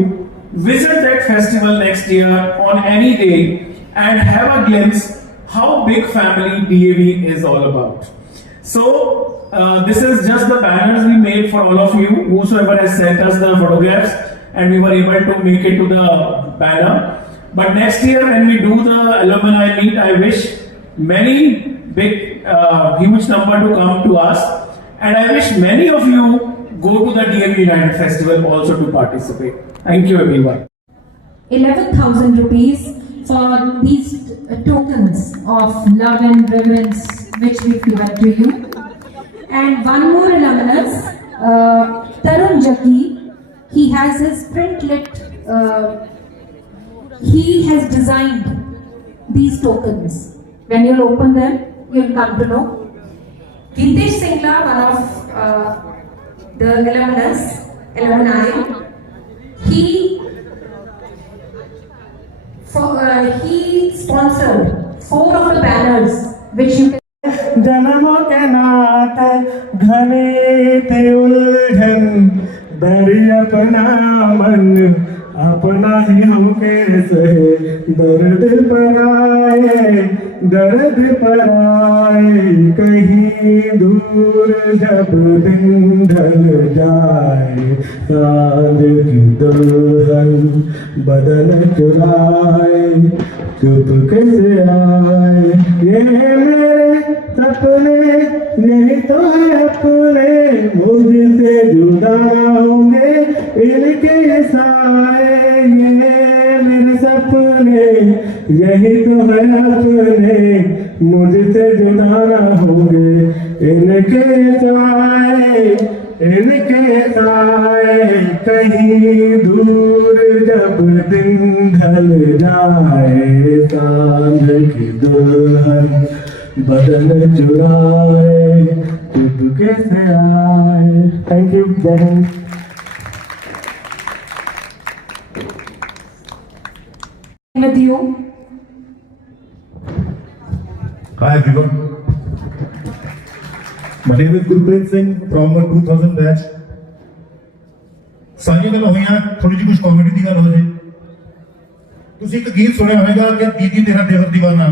visit that festival next year on any day and have a glimpse how big family DAV is all about. So this is just the banners we made for all of you, whosoever has sent us the photographs, and we were able to make it to the banner. But next year when we do the alumni meet, I wish many big, huge number to come to us, and I wish many of you go to the DAV United Festival also to participate. Thank you everyone. 11,000 rupees for these tokens of love and reverence which we've given to you. And one more alumnus, Tarun Jaggi, he has his printlet, he has designed these tokens. When you'll open them, you'll come to know. Gitesh Singla, one of the alumni, he sponsored 4 of the banners which you can जन्मों के नाते घने थे उलझन बैरी अपना मन अपना ही होके सहे, दर्द पर आए कहीं दूर जब दिन ढल जाए, साँझ की दुल्हन बदन चुराए चुपके से आए, ये मेरे सपने यही तो है अपने, मुझसे जुदा होंगे इनके साए, ये मेरे सपने यही तो है अपने, मुझसे जुदा ना होंगे इनके साए, कहीं दूर जब दिन ढल जाए, सांझ की दुल्हन बदन चुराए चुपके से आए। Thank you. जय Hind. With you. Hi everyone. My name is Gurpreet Singh from 2000 batch. ਸਾਰੀਆਂ ਗੱਲਾਂ ਹੋਈਆਂ, ਥੋੜੀ ਜਿਹੀ ਕੁਝ ਕਾਮੇਡੀ ਦੀ ਗੱਲ ਹੋ ਜੇ। ਤੁਸੀਂ ਇੱਕ ਗੀਤ ਸੁਣਿਆ ਹੋਵੇਗਾ ਕਿ ਦੀਦੀ ਤੇਰਾ ਦੇਵਰ ਦੀਵਾਨਾ,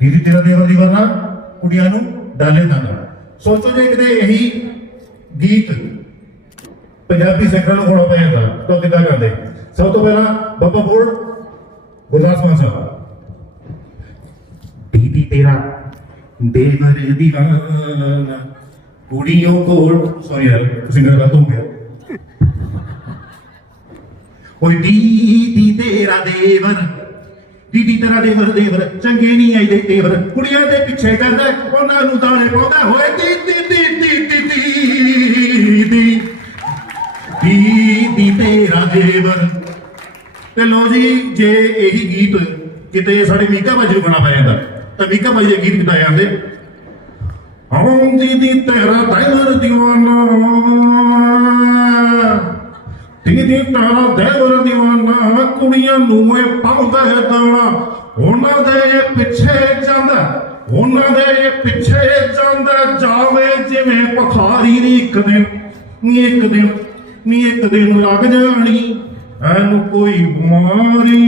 ਦੀਦੀ ਤੇਰਾ ਦੇਵਰ ਦੀਵਾਨਾ ਕੁੜੀਆਂ ਨੂੰ ਡਾਲੇ ਦਾਣਾ। ਸੋਚੋ ਜੇ ਕਿਤੇ ਇਹੀ ਗੀਤ ਪੰਜਾਬੀ ਸੈਕਟਰ ਨੂੰ ਗਾਉਣਾ ਪੈ ਜਾਂਦਾ ਤਾਂ ਕਿੱਦਾਂ ਕਰਦੇ। ਸਭ ਤੋਂ ਪਹਿਲਾਂ ਬਾਬਾ ਬੋੜ ਗੁਰਦਾਸ ਮਾਨ ਸਾਹਿਬ। दीदी तेरा देवर दीवाना कुड़ियों को, सॉरी यार सिंगर गलत हो गया। ओए दीदी तेरा देवर देवर चंगे नहीं आई दे तेवर, कुड़ियां दे पिछे करदा उन्हां नूं दाणे पाउंदा होए दीदी तेरा देवर। ते लो जी, जे यही गीत किते साडे मीका भाजी नूं गाना पै जांदा ਤਾਂ ਮੀਕਾ ਭਾਈ ਦੇ ਗੀਤ ਕਿੱਦਾਂ ਜਾਂਦੇ। ਹਾਂ ਦੀਦੀ ਤੇਰਾ ਦੇਵਰ ਦੀਵਾਨਾ, ਦੀਦੀ ਤੇਰਾ ਦੇਵਰ ਦੀਵਾਨਾ ਕੁੜੀਆਂ ਨੂੰ ਇਹ ਪਾਉਂਦਾ ਹੈ ਦਾਣਾ, ਉਹਨਾਂ ਦੇ ਪਿੱਛੇ ਜਾਂਦਾ ਜਾਵੇ ਜਿਵੇਂ ਪਖਾਰੀ ਨੀ ਇੱਕ ਦਿਨ ਲੱਗ ਜਾਣੀ ਐਨੂੰ ਕੋਈ ਬਿਮਾਰੀ।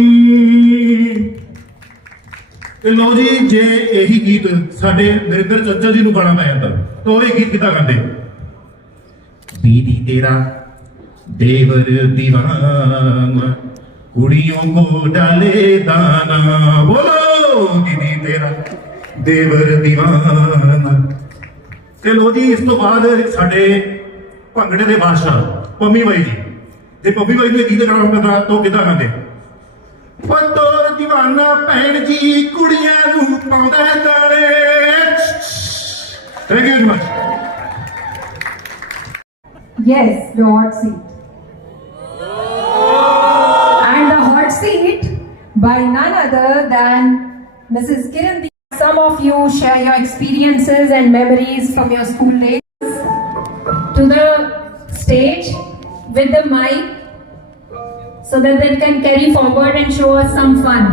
ਤੇ ਲੋ ਜੀ, ਜੇ ਇਹੀ ਗੀਤ ਸਾਡੇ ਨਰਿੰਦਰ ਚੱਚਲ ਜੀ ਨੂੰ ਗਾਣਾ ਪੈ ਜਾਂਦਾ ਤਾਂ ਉਹ ਇਹ ਗੀਤ ਕਿੱਦਾਂ ਗਾਉਂਦੇ। ਦੀਦੀ ਤੇਰਾ ਦੇਵਰ ਦੀਵਾਨਾ ਕੁੜੀਆਂ ਕੋ ਡਾਲੇ ਦਾਣਾ, ਬੋਲੋ ਦੀਦੀ ਤੇਰਾ ਦੇਵਰ ਦੀਵਾਨਾ। ਤੇ ਲੋ ਜੀ, ਇਸ ਤੋਂ ਬਾਅਦ ਸਾਡੇ ਭੰਗੜੇ ਦੇ ਬਾਦਸ਼ਾਹ ਪੰਮੀ ਬਾਈ ਜੀ, ਤੇ ਪੰਮੀ ਬਾਈ ਨੂੰ ਇਹ ਗੀਤ ਗਾਉਣਾ ਪੈਂਦਾ ਤਾਂ ਉਹ ਕਿੱਦਾਂ ਗਾਉਂਦੇ। ਤੋਰ ਦੀਵਾਨਾ ਭੈਣ ਜੀ ਕੁੜੀਆਂ ਨੂੰ ਪਾਉਂਦਾ ਦਾਣੇ। Thank you very much. Yes, the hot seat. And the hot seat by none other than Mrs. Kiran. Some of you share your experiences and memories from your school days. To the stage with the mic, so that they can carry forward and show us some fun.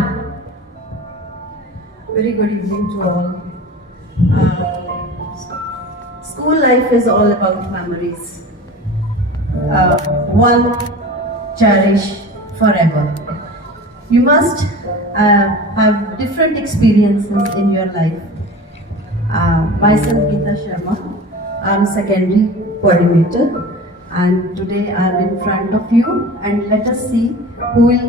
Very good evening to all. School life is all about memories. One cherish forever. You must have different experiences in your life. Myself, Geeta Sharma. I'm secondary coordinator. And today I'm in front of you, and let us see who will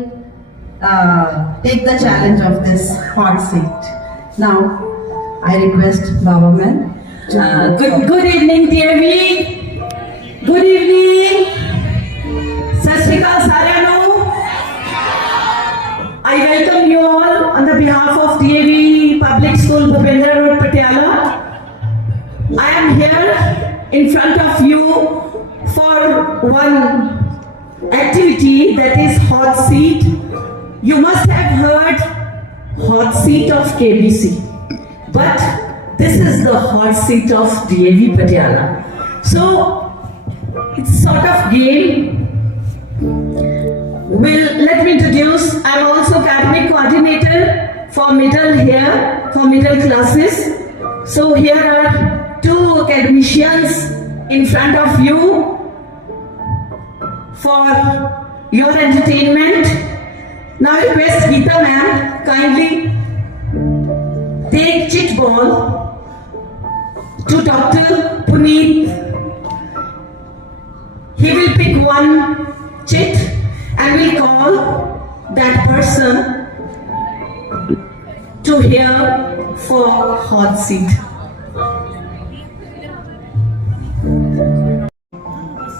take the challenge of this hot seat. Now, I request Baba Man. Good evening, DAV. Good evening. Sat Shri Akal ਸਾਰਿਆਂ ਨੂੰ. I welcome you all on the behalf of DAV Public School, Bhupendra Road, Patiala. I am here in front of you for one activity, that is hot seat. You must have heard hot seat of KBC, but this is the hot seat of DAV Patiala. So it's sort of game. Let me introduce. I'm also academic coordinator for middle here, for middle classes. So here are two academicians in front of you. for your entertainment. Now request Geeta ma'am kindly take chit ball to Dr. Puneet. He will pick one chit and will call that person to hear for hot seat.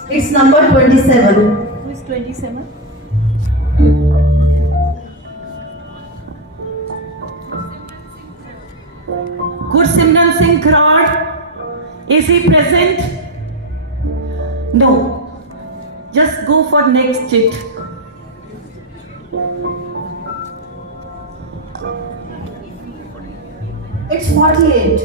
It's number 27. Who is 27? Gursimran Singh Crowd, is he present? No. Just go for next chit. It's 48.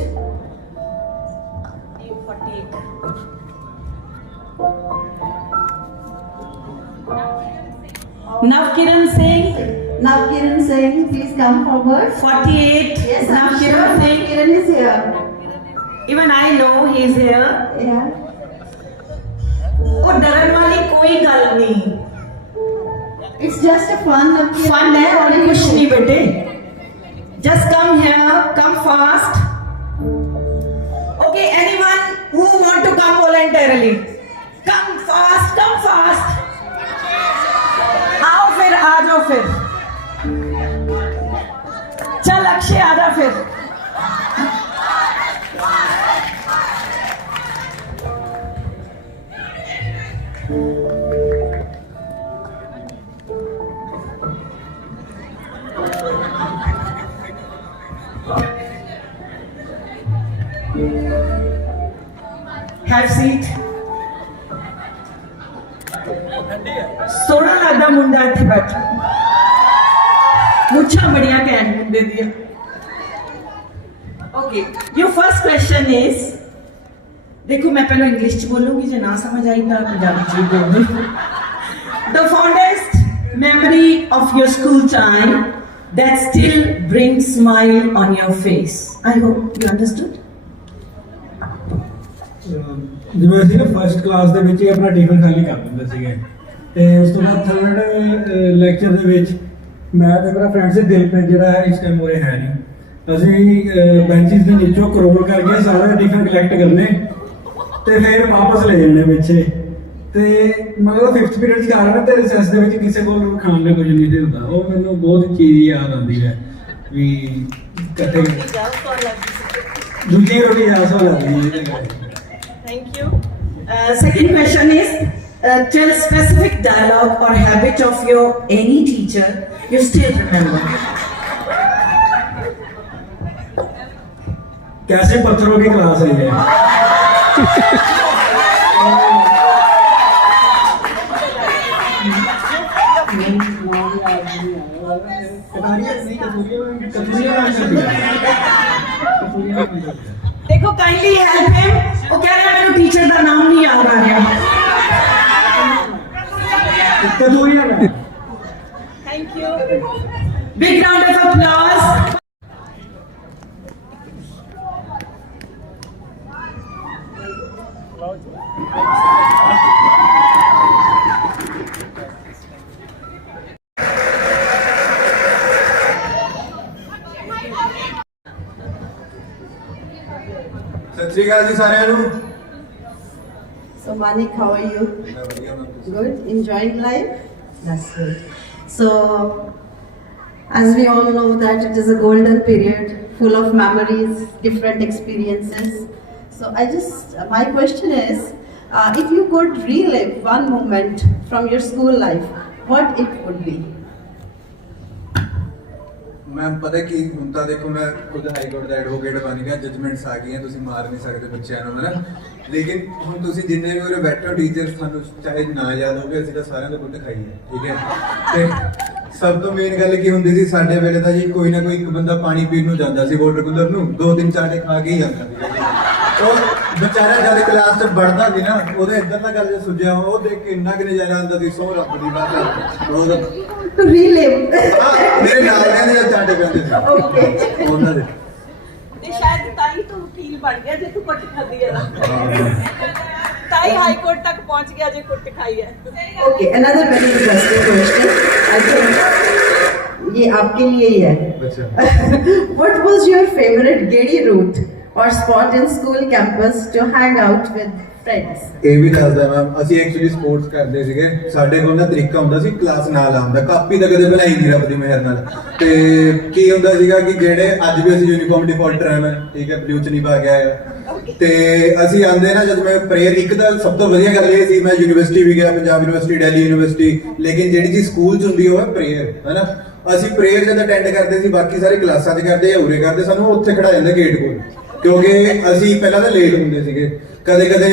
Navkiran Singh, Now Kiran Singh, please come forward. 48. Yes, I'm Navkiran sure Singh. Kiran is here. Even I know he is here. Yeah. और डरन वाली कोई गल नहीं. It's just a fun. Fun है और कुछ नहीं बेटे. Just come here, come fast. Okay, anyone who want to come voluntarily, come fast, come fast. आओ फिर, आ जाओ फिर. चल अक्षय आ जा फिर. Have seat. सोना लगदा मुंडा इत्थे बैठा. मुच्छां बड़ियां कैन मुंडे दियां. Okay, your first question is, देखो मैं पहले इंग्लिश च बोलूंगी, जो ना समझ आई तो पंजाबी च बोलूंगी. The fondest memory of your school time that still brings smile on your face. I hope you understood. ਜਿਵੇਂ ਅਸੀਂ ਨਾ ਫਸਟ ਕਲਾਸ ਦੇ ਵਿੱਚ ਹੀ ਆਪਣਾ ਟਿਫਨ ਖਾਲੀ ਕਰ ਦਿੰਦੇ ਸੀਗੇ ਤੇ ਉਸ ਤੋਂ ਬਾਅਦ ਥਰਡ ਲੈਕਚਰ ਦੇ ਵਿੱਚ ਮੈਂ ਤੇ ਮੇਰਾ ਫਰੈਂਡ ਸੀ ਦਿਲਪ੍ਰੀਤ ਜਿਹੜਾ ਇਸ ਟਾਈਮ ਉਹ ਹੈ ਨਹੀਂ, ਅਸੀਂ ਬੈਂਚਿਸ ਦੇ ਨੀਚੋਂ ਕਰੋਲ ਕਰਕੇ ਸਾਰਾ ਟਿਫਨ ਕਲੈਕਟ ਕਰਨੇ ਤੇ ਫਿਰ ਵਾਪਸ ਲੈ ਜਾਣੇ ਪਿੱਛੇ ਤੇ ਮਤਲਬ 5th ਪੀਰੀਅਡ ਚ ਆ ਰਹੇ ਤੇ ਰਿਸੈਸ ਦੇ ਵਿੱਚ ਕਿਸੇ ਕੋਲ ਖਾਣ ਲਈ ਕੁਝ ਨਹੀਂ ਹੁੰਦਾ. ਉਹ ਮੈਨੂੰ ਬਹੁਤ ਚੀਜ਼ ਯਾਦ ਆਉਂਦੀ ਹੈ ਵੀ ਇਕੱਠੇ ਦੂਜੀ ਰੋਟੀ ਯਾਦ ਸਵਾਲ ਆਉਂਦੀ ਹੈ. Thank you. Second question is, tell specific dialogue or habit of your any teacher you still remember. कैसे पत्थरों की क्लास है ये? देखो काइंडली हेल्प हिम. वो कह रहा है मेरे टीचर का नाम नहीं याद आ रहा. Thank you. Big round of applause. ਸਤਿ ਸ਼੍ਰੀ ਅਕਾਲ ਜੀ ਸਾਰਿਆਂ ਨੂੰ. So Manik, how are you? Good. Enjoying life? That's good. So, as we all know that it is a golden period, full of memories, different experiences. So my question is, if you could relive one moment from your school life, what it would be? Ma'am ਪਤਾ ਕੀ ਹੁਣ ਤਾਂ ਦੇਖੋ ਮੈਂ ਖੁਦ high court ਦਾ advocate ਬਣ ਗਿਆ, judgements ਆ ਗਈਆਂ, ਤੁਸੀਂ ਮਾਰ ਨਹੀਂ ਸਕਦੇ ਬੱਚਿਆਂ ਨੂੰ, ਹੈ ਨਾ. ਲੇਕਿਨ ਹੁਣ ਤੁਸੀਂ ਜਿੰਨੇ ਵੀ ਉਰੇ ਬੈਠੇ ਹੋ ਟੀਚਰਸ, ਤੁਹਾਨੂੰ ਚਾਹੇ ਨਾ ਯਾਦ ਹੋਵੇ, ਅਸੀਂ ਤਾਂ ਸਾਰਿਆਂ ਦਾ ਗੁੱਟ ਖਾਈ ਹੈ, ਠੀਕ ਹੈ. ਤੇ ਸਭ ਤੋਂ ਮੇਨ ਗੱਲ ਕੀ ਹੁੰਦੀ ਸੀ ਸਾਡੇ ਵੇਲੇ ਤਾਂ ਜੀ, ਕੋਈ ਨਾ ਕੋਈ ਇੱਕ ਬੰਦਾ ਪਾਣੀ ਪੀਣ ਨੂੰ ਜਾਂਦਾ ਸੀ ਵਾਟਰ ਕੂਲਰ ਨੂੰ, 2-3 ਚਾਟੇ ਖਾ ਕੇ ਹੀ ਜਾਂਦਾ ਸੀ. ਉਹ ਵਿਚਾਰਾ ਜਦ ਕਲਾਸ 'ਚ ਵੜਦਾ ਸੀ ਨਾ, ਉਹਦੇ ਇੱਧਰ ਦਾ ਗੱਲ ਜੇ ਸੁਝਿਆ ਉਹ ਦੇਖ ਕੇ ਇੰਨਾ ਕਿ ਨਜ਼ਾਰਾ ਆਉਂਦਾ ਸੀ, ਸੌ ਰੱਬ ਦੀ ਬਾਤ. Relive. ਮੇਰੇ ਨਾਲ ਕਹਿੰਦੇ ਚਾਟੇ ਪੈਂਦੇ ਸੀ Okay. ਉਹਨਾਂ ਦੇ. ਤੇ ਸ਼ਾਇਦ ਤਾਂ ਹੀ ਤੂੰ ਫੀਲ ਬਣ ਗਿਆ ਜੇ ਤੂੰ ਪੱਟ ਖਾਦੀ ਆ. ताई हाई कोर्ट तक पहुंच गया जे कुट खाई है। Okay, another very interesting question. I think ये आपके लिए ही है. What was your favorite giddy route or spot in school campus to hang out with friends? ਇਹ ਵੀ ਦੱਸਦਾ ਮੈਮ, ਅਸੀਂ ਐਕਚੁਅਲੀ ਸਪੋਰਟਸ ਕਰਦੇ ਸੀਗੇ। ਸਾਡੇ ਕੋਲ ਨਾ ਤਰੀਕਾ ਹੁੰਦਾ ਸੀ ਕਲਾਸ ਨਾਲ ਆਉਂਦਾ, ਕਾਪੀ ਤਾਂ ਕਦੇ ਬਣਾਈ ਨਹੀਂ ਰੱਬ ਦੀ ਮਿਹਰ ਨਾਲ। ਤੇ ਕੀ ਹੁੰਦਾ ਸੀਗਾ ਕਿ ਜਿਹੜੇ ਅੱਜ ਵੀ ਅਸੀਂ ਯੂਨੀਫਾਰਮ ਡਿਫਾਲਟਰ ਹਾਂ, ਮੈਂ ਠੀਕ ਹੈ ਬਲੂ ਚ ਨਹੀਂ ਪਾ ਕੇ ਆਇਆ। ਤੇ ਅਸੀਂ ਆਉਂਦੇ ਨਾ ਜਦ ਮੈਂ ਪ੍ਰੇਅਰ, ਇੱਕ ਤਾਂ ਸਭ ਤੋਂ ਵਧੀਆ ਗੱਲ ਇਹ ਸੀ ਮੈਂ ਯੂਨੀਵਰਸਿਟੀ ਵੀ ਗਿਆ, ਪੰਜਾਬ ਯੂਨੀਵਰਸਿਟੀ, ਦਿੱਲੀ ਯੂਨੀਵਰਸਿਟੀ, ਲੇਕਿਨ ਜਿਹੜੀ ਚੀਜ਼ ਸਕੂਲ ਚ ਹੁੰਦੀ ਉਹ ਹੈ ਪ੍ਰੇਅਰ, ਹੈਨਾ। ਅਸੀਂ ਪ੍ਰੇਅਰ ਜਦ ਅਟੈਂਡ ਕਰਦੇ ਸੀ, ਬਾਕੀ ਸਾਰੇ ਕਲਾਸਾਂ 'ਚ ਕਰਦੇ ਜਾਂ ਉਰੇ ਕਰਦੇ, ਸਾਨੂੰ ਉੱਥੇ ਖੜਾ ਜਾਂਦਾ ਗੇਟ ਕੋਲ, ਕਿਉਂਕਿ ਅਸੀਂ ਪਹਿਲਾਂ ਤਾਂ ਲੇਟ ਹੁੰਦੇ ਸੀਗੇ। ਕਦੇ ਕਦੇ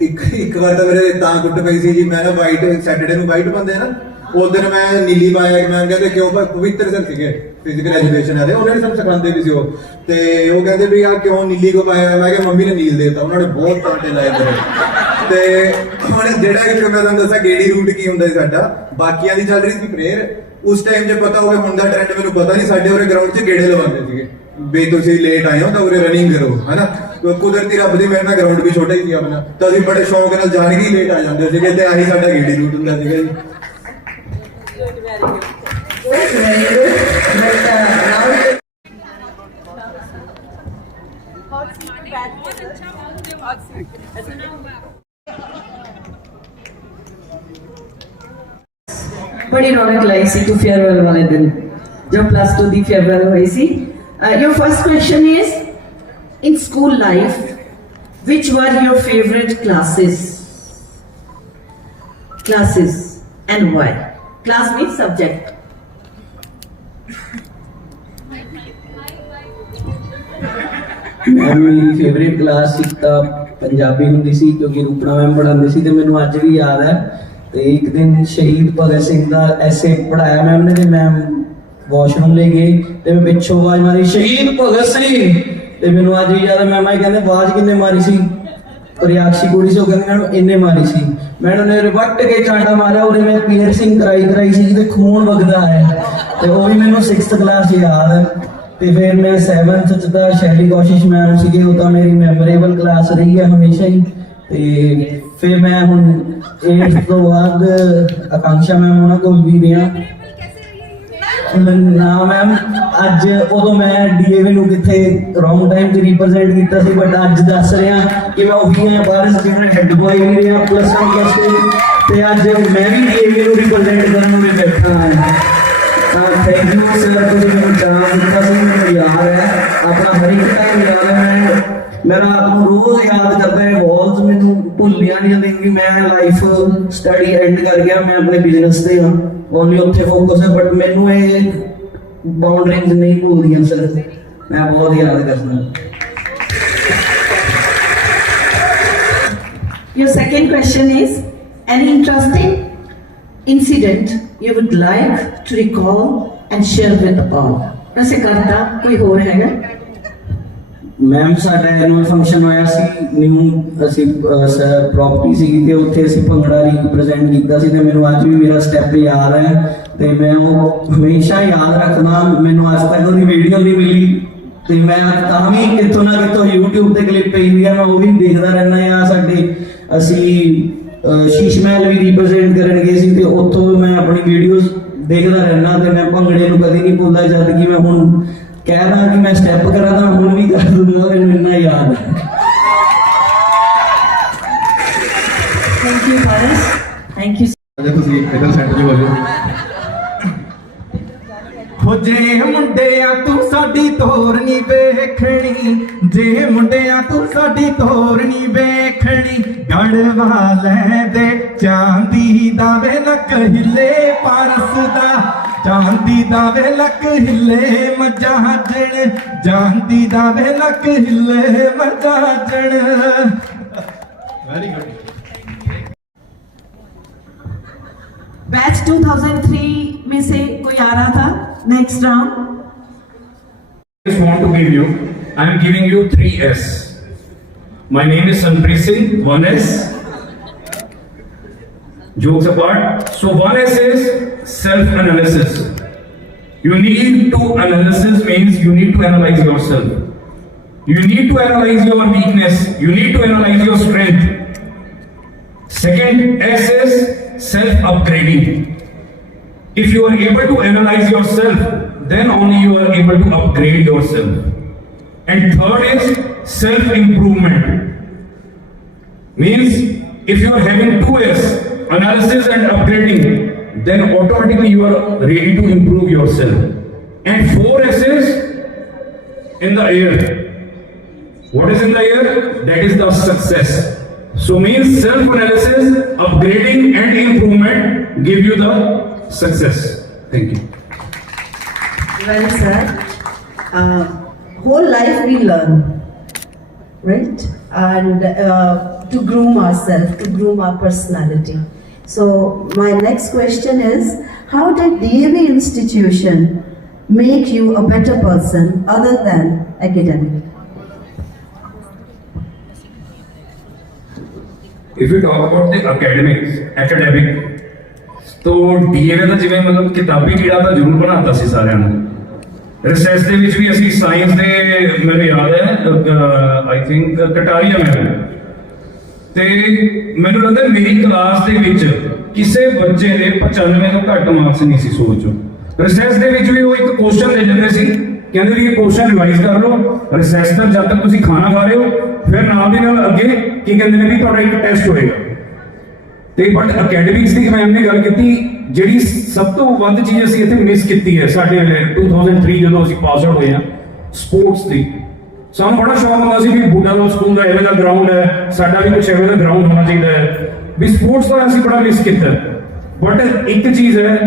ਇੱਕ ਵਾਰ ਤਾਂ ਮੇਰੇ ਤਾਂ ਗੁੱਟ ਪਈ ਸੀ ਜੀ, ਮੈਂ ਨਾ ਵਾਈਟ ਸੈਟਰਡੇ ਨੂੰ ਵਾਈਟ ਪਾਉਂਦੇ ਆ ਨਾ, ਉਸ ਦਿਨ ਮੈਂ ਨੀਲੀ ਪਾਇਆ। ਮੈਂ ਕਹਿੰਦੇ ਕਿਉਂ? ਪਵਿੱਤਰ ਸਰ ਸੀਗੇ ਫਿਜ਼ੀਕਲ ਐਜੂਕੇਸ਼ਨ ਵਾਲੇ, ਉਹਨਾਂ ਨੇ ਸਾਨੂੰ ਸਿਖਾਉਂਦੇ ਵੀ ਸੀ ਉਹ, ਤੇ ਉਹ ਕਹਿੰਦੇ ਵੀ ਆ ਕਿਉਂ ਨੀਲੀ ਕੋ ਪਾਇਆ? ਮੈਂ ਕਿਹਾ ਮੰਮੀ ਨੇ ਨੀਲ ਦੇਤਾ, ਉਹਨਾਂ ਨੇ ਬਹੁਤ ਕਾਂਟੇ ਲਾਏ ਮੇਰੇ। ਤੇ ਹੁਣ ਜਿਹੜਾ ਇੱਕ ਮੈਂ ਤੁਹਾਨੂੰ ਦੱਸਿਆ ਗੇੜੀ ਰੂਟ ਕੀ ਹੁੰਦਾ ਸੀ ਸਾਡਾ, ਬਾਕੀਆਂ ਦੀ ਚੱਲ ਰਹੀ ਸੀ ਪ੍ਰੇਅਰ। ਉਸ ਟਾਈਮ ਜੇ ਪਤਾ ਹੋਵੇ, ਹੁਣ ਦਾ ਟ੍ਰੈਂਡ ਮੈਨੂੰ ਪਤਾ ਨਹੀਂ, ਸਾਡੇ ਉਰੇ ਗਰਾਊਂਡ 'ਚ ਗੇੜੇ ਲਵਾਉਂਦੇ ਸੀਗੇ ਵੀ ਤੁਸੀਂ ਲੇਟ ਆਏ ਹੋ ਤਾਂ ਉਰੇ ਰਨਿੰਗ ਕਰੋ, ਹੈਨਾ। ਕੁਦਰਤੀ ਰੱਬ ਦੀ ਮੇਰੇ ਨਾਲ ਗਰਾਊਂਡ ਵੀ ਛੋਟਾ ਹੀ ਸੀ ਆਪਣਾ, ਤਾਂ ਅਸੀਂ ਬੜੇ ਸ਼ੌਂਕ ਨਾਲ ਜਾਣ ਕੇ ਲੇਟ ਆ ਜਾਂਦੇ ਸੀਗੇ, ਤੇ ਆਹੀ ਸਾਡਾ ਗੇੜੀ ਰੂਟ ਹੁੰਦਾ ਸੀਗਾ ਜੀ। बड़ी रौनक लाई सी टू फेयरवेल वाले दिन जो +2 दी फेयरवेल हुई सी। Your first question is in school life which were your favorite classes and why? Class means subject. मेरी फेवरेट क्लास एक ਤਾਂ ਪੰਜਾਬੀ ਹੁੰਦੀ ਸੀ, ਕਿਉਂਕਿ ਰੂਪਣਾ ਮੈਮ ਪੜ੍ਹਾਉਂਦੇ ਸੀ, ਤੇ ਮੈਨੂੰ ਅੱਜ ਵੀ ਯਾਦ ਹੈ। ਤੇ ਇੱਕ ਦਿਨ ਸ਼ਹੀਦ ਭਗਤ ਸਿੰਘ ਦਾ ਐਸੇ ਪੜ੍ਹਾਇਆ ਮੈਮ ਨੇ, ਤੇ ਮੈਮ ਵਾਸ਼ਰੂਮ ਲੈ ਗਏ ਤੇ ਮੈਂ ਪਿੱਛੋਂ ਆਵਾਜ਼ ਮਾਰੀ, ਸ਼ਹੀਦ ਭਗਤ ਸਿੰਘ। ਤੇ ਮੈਨੂੰ ਅੱਜ ਵੀ ਯਾਦ ਹੈ, ਮੈਮ ਆਈ ਕਹਿੰਦੇ ਆਵਾਜ਼ ਕਿੰਨੇ ਮਾਰੀ ਸੀ? ਪ੍ਰਿਆਕਸ਼ੀ ਕੁੜੀ ਸੀ, ਉਹ ਕਹਿੰਦੇ ਮੈਨੂੰ ਇੰਨੇ ਮਾਰੀ ਸੀ। ਮੈਡਮ ਨੇ ਵੱਟ ਕੇ ਚਾਂਟਾ ਮਾਰਿਆ, ਉਹਨੇ ਮੈਂ ਪੀਅਰਸਿੰਗ ਕਰਾਈ ਸੀ ਤੇ ਖੂਨ ਵਗਦਾ ਹੈ, ਤੇ ਉਹ ਵੀ ਮੈਨੂੰ 6th ਕਲਾਸ ਯਾਦ ਹੈ। ਤੇ ਫਿਰ ਮੈਂ 7th ਚ ਤਾਂ ਸ਼ੈਲੀ ਕੋਸ਼ਿਸ਼ ਮੈਮ ਸੀਗੇ, ਉਹ ਤਾਂ ਮੇਰੀ ਮੈਮੋਰੇਬਲ ਕਲਾਸ ਰਹੀ ਹੈ ਹਮੇਸ਼ਾ ਹੀ। ਤੇ ਫਿਰ ਮੈਂ ਹੁਣ 8th ਤੋਂ ਬਾਅਦ ਆਕਾਂਸ਼ਾ ਮੈਮ ਉਹਨਾਂ ਕੋਲ ਵੀ ਰਿਹਾ ਨਾ ਮੈਮ। ਅੱਜ ਉਦੋਂ ਮੈਂ ਡੀਏਵੀ ਨੂੰ ਕਿੱਥੇ ਰੌਂਗ ਟਾਈਮ 'ਚ ਰਿਪਰੈਜ਼ੈਂਟ ਕੀਤਾ ਸੀ, ਬਟ ਅੱਜ ਦੱਸ ਰਿਹਾ ਕਿ ਮੈਂ ਉਹੀ ਹਾਂ, ਬਾਰਿਸ਼ ਜਿਹੜਾ ਹੈੱਡ ਬॉय ਵੀ ਰਿਹਾ +1 ਤੇ ਅੱਜ ਮੈਂ ਵੀ ਡੀਏਵੀ ਨੂੰ ਰਿਪਰੈਜ਼ੈਂਟ ਕਰਨ ਨੂੰ ਬੈਠਾ ਹਾਂ। ਥੈਂਕ ਯੂ ਸਰ, ਤੁਸੀਂ ਮੈਨੂੰ ਚਾਂਸ ਦਿੱਤਾ ਸੀ। ਮੈਨੂੰ ਯਾਦ ਹੈ ਆਪਣਾ ਹਰ ਇੱਕ ਟਾਈਮ ਯਾਦ ਹੈ, ਮੈਂ ਰਾਤ ਨੂੰ ਰੋਜ਼ ਯਾਦ ਕਰਦਾ ਹੈ ਵਾਲਸ, ਮੈਨੂੰ ਭੁੱਲਿਆ ਨਹੀਂ ਜਾਂਦੀ ਕਿ ਮੈਂ ਲਾਈਫ ਸਟੱਡੀ ਐਂਡ ਕਰ ਗਿਆ, ਮੈਂ ਆਪਣੇ ਬਿਜ਼ਨਸ ਤੇ ਹਾਂ, ਓਨਲੀ ਉੱਥੇ ਫੋਕਸ ਹੈ, ਬਟ ਮੈਨੂੰ ਇਹ ਬਾਉਂਡਰੀਜ਼ ਨਹੀਂ ਭੁੱਲਦੀਆਂ ਸਰ, ਮੈਂ ਬਹੁਤ ਯਾਦ ਕਰਦਾ। Your second question is any interesting incident you would like to recall and share with all? वैसे करता कोई और हैगा? ਮੈਮ ਸਾਡਾ ਐਨੂਅਲ ਫੰਕਸ਼ਨ ਹੋਇਆ ਸੀ, ਨਿਊ ਅਸੀਂ ਪ੍ਰੋਪਰਟੀ ਸੀਗੀ ਤੇ ਉੱਥੇ ਅਸੀਂ ਭੰਗੜਾ ਰਿਪਰੈਜ਼ੈਂਟ ਕੀਤਾ ਸੀ, ਤੇ ਮੈਨੂੰ ਅੱਜ ਵੀ ਮੇਰਾ ਸਟੈਪ ਯਾਦ ਹੈ ਤੇ ਮੈਂ ਉਹ ਹਮੇਸ਼ਾ ਯਾਦ ਰੱਖਦਾ। ਮੈਨੂੰ ਅੱਜ ਤੱਕ ਉਹਦੀ ਵੀਡੀਓ ਨਹੀਂ ਮਿਲੀ, ਤੇ ਮੈਂ ਤਾਂ ਵੀ ਕਿਤੋਂ ਨਾ ਕਿਤੋਂ YouTube ਤੇ ਕਲਿੱਪ ਪਈ ਹੋਈ ਆ, ਮੈਂ ਉਹ ਵੀ ਦੇਖਦਾ ਰਹਿੰਦਾ ਆ। ਸਾਡੇ ਅਸੀਂ ਸ਼ੀਸ਼ ਮਹਿਲ ਵੀ ਰਿਪਰੈਜ਼ੈਂਟ ਕਰਨ ਗਏ ਸੀ, ਤੇ ਉੱਥੋਂ ਮੈਂ ਆਪਣੀ ਵੀਡੀਓਜ਼ ਦੇਖਦਾ ਰਹਿੰਦਾ, ਤੇ ਮੈਂ ਭੰਗੜੇ ਨੂੰ ਕਦੀ ਨਹੀਂ ਭੁੱਲਦਾ। ਜਦ ਕਿ ਮੈਂ ਹੁਣ ਕਹਿ ਰਹਾ ਕਿ ਮੈਂ ਸਟੈਪ ਕਰਾਂ ਤਾਂ ਹੁਣ ਵੀ ਕਰ ਦੂੰਗਾ, ਮੈਨੂੰ ਇੰਨਾ ਯਾਦ ਹੈ। Thank you Paras, thank you। ਤੁਸੀਂ ਇਧਰ ਸੈਂਟਰ 'ਚ ਹੋ ਜਾਓ। ਹੋ ਜੇ ਮੁੰਡਿਆਂ ਤੂੰ ਸਾਡੀ ਤੋਰ ਨੀ ਵੇਖਣੀ, ਜੇ ਮੁੰਡਿਆਂ ਤੂੰ ਸਾਡੀ ਤੋਰ ਨੀ ਵੇਖਣੀ, ਗੜਵਾ ਲੈ ਦੇ ਚਾਂਦੀ ਦਾ ਵੇ ਲੱਕ ਹਿੱਲੇ ਪਾਰਸ ਦਾ, ਚਾਂਦੀ ਦਾ ਵੇ ਲੱਕ ਹਿੱਲੇ ਮਜਾਜਣ, ਚਾਂਦੀ ਦਾ ਵੇ ਲੱਕ ਹਿੱਲੇ ਮਜਾਜਣ। Very good. बैच 2003 में से कोई आ रहा था? Next round. I just want to give you, I am giving you 3S. My name is Sanpreet Singh, 1S. Jokes apart. So 1S is self-analysis. You need to analysis means you need to analyze yourself. You need to analyze your weakness. You need to analyze your strength. Second, S is self-upgrading. If you are able to analyze yourself, then only you are able to upgrade yourself. And third is self-improvement. Means if you are having 2S, analysis and upgrading, then automatically you are ready to improve yourself. And 4S is in the air. What is in the air? That is the success. So means self-analysis, upgrading and improvement give you the success. Thank you. Well said. Whole life we learn, right? And to groom ourselves, to groom our personality. So my next question is, how did DAV institution make you a better person other than academic? If you talk about the academic, तो DAV ਦਾ ਜਿਵੇਂ ਮਤਲਬ ਕਿਤਾਬੀ ਕੀੜਾ ਤਾਂ ਜ਼ਰੂਰ ਬਣਾਤਾ ਸੀ ਸਾਰਿਆਂ ਨੂੰ। ਰਿਸਰਚ ਦੇ ਵਿੱਚ ਵੀ ਅਸੀਂ ਸਾਇੰਸ ਦੇ ਮੈਨੂੰ ਯਾਦ ਹੈ ਆਈ ਥਿੰਕ ਕਟਾਰੀਆ ਮੈਮ ਤੇ ਮੈਨੂੰ ਲੱਗਦਾ ਮੇਰੀ ਕਲਾਸ ਦੇ ਵਿੱਚ ਕਿਸੇ ਬੱਚੇ ਦੇ 95 ਤੋਂ ਘੱਟ ਮਾਰਕਸ ਨਹੀਂ ਸੀ ਸੋਚੋ। ਰਿਸਰਚ ਦੇ ਵਿੱਚ ਵੀ ਉਹ ਇੱਕ ਕੁਐਸਚਨ ਦੇ ਦਿੰਦੇ ਸੀ, ਕਹਿੰਦੇ ਵੀ ਇਹ ਕੁਐਸਚਨ ਰਿਵਾਈਜ਼ ਕਰ ਲਓ, ਰਿਸਰਚ ਦਾ ਜਦ ਤੱਕ ਤੁਸੀਂ ਖਾਣਾ ਖਾ ਰਹੇ ਹੋ ਫਿਰ ਨਾਲ ਦੀ ਨਾਲ ਅੱਗੇ ਕੀ ਕਹਿੰਦੇ ਨੇ ਵੀ ਤੁਹਾਡਾ ਇੱਕ ਟੈਸਟ ਹੋਏਗਾ। ਤੇ ਬਟ ਅਕੈਡਮਿਕਸ ਦੀ ਮੈਮ ਨੇ ਗੱਲ ਕੀਤੀ, ਜਿਹੜੀ ਸਭ ਤੋਂ ਵੱਧ ਚੀਜ਼ ਅਸੀਂ ਇੱਥੇ ਮਿਸ ਕੀਤੀ ਹੈ ਸਾਡੇ 2003 ਜਦੋਂ ਅਸੀਂ ਪਾਸ ਆਊਟ ਹੋਏ ਆ ਸਪੋਰਟਸ ਦੀ। ਸਾਨੂੰ ਬੜਾ ਸ਼ੌਕ ਹੁੰਦਾ ਸੀ ਵੀ ਬੁੱਢਾ ਦਾ ਸਕੂਲ ਦਾ ਐਵੇਂ ਦਾ ਗਰਾਊਂਡ ਹੈ, ਸਾਡਾ ਵੀ ਕੁਝ ਐਵੇਂ ਦਾ ਗਰਾਊਂਡ ਹੋਣਾ ਚਾਹੀਦਾ ਹੈ, ਵੀ ਸਪੋਰਟਸ ਦਾ ਅਸੀਂ ਬੜਾ ਮਿਸ ਕੀਤਾ। ਬਟ ਇੱਕ ਚੀਜ਼ ਹੈ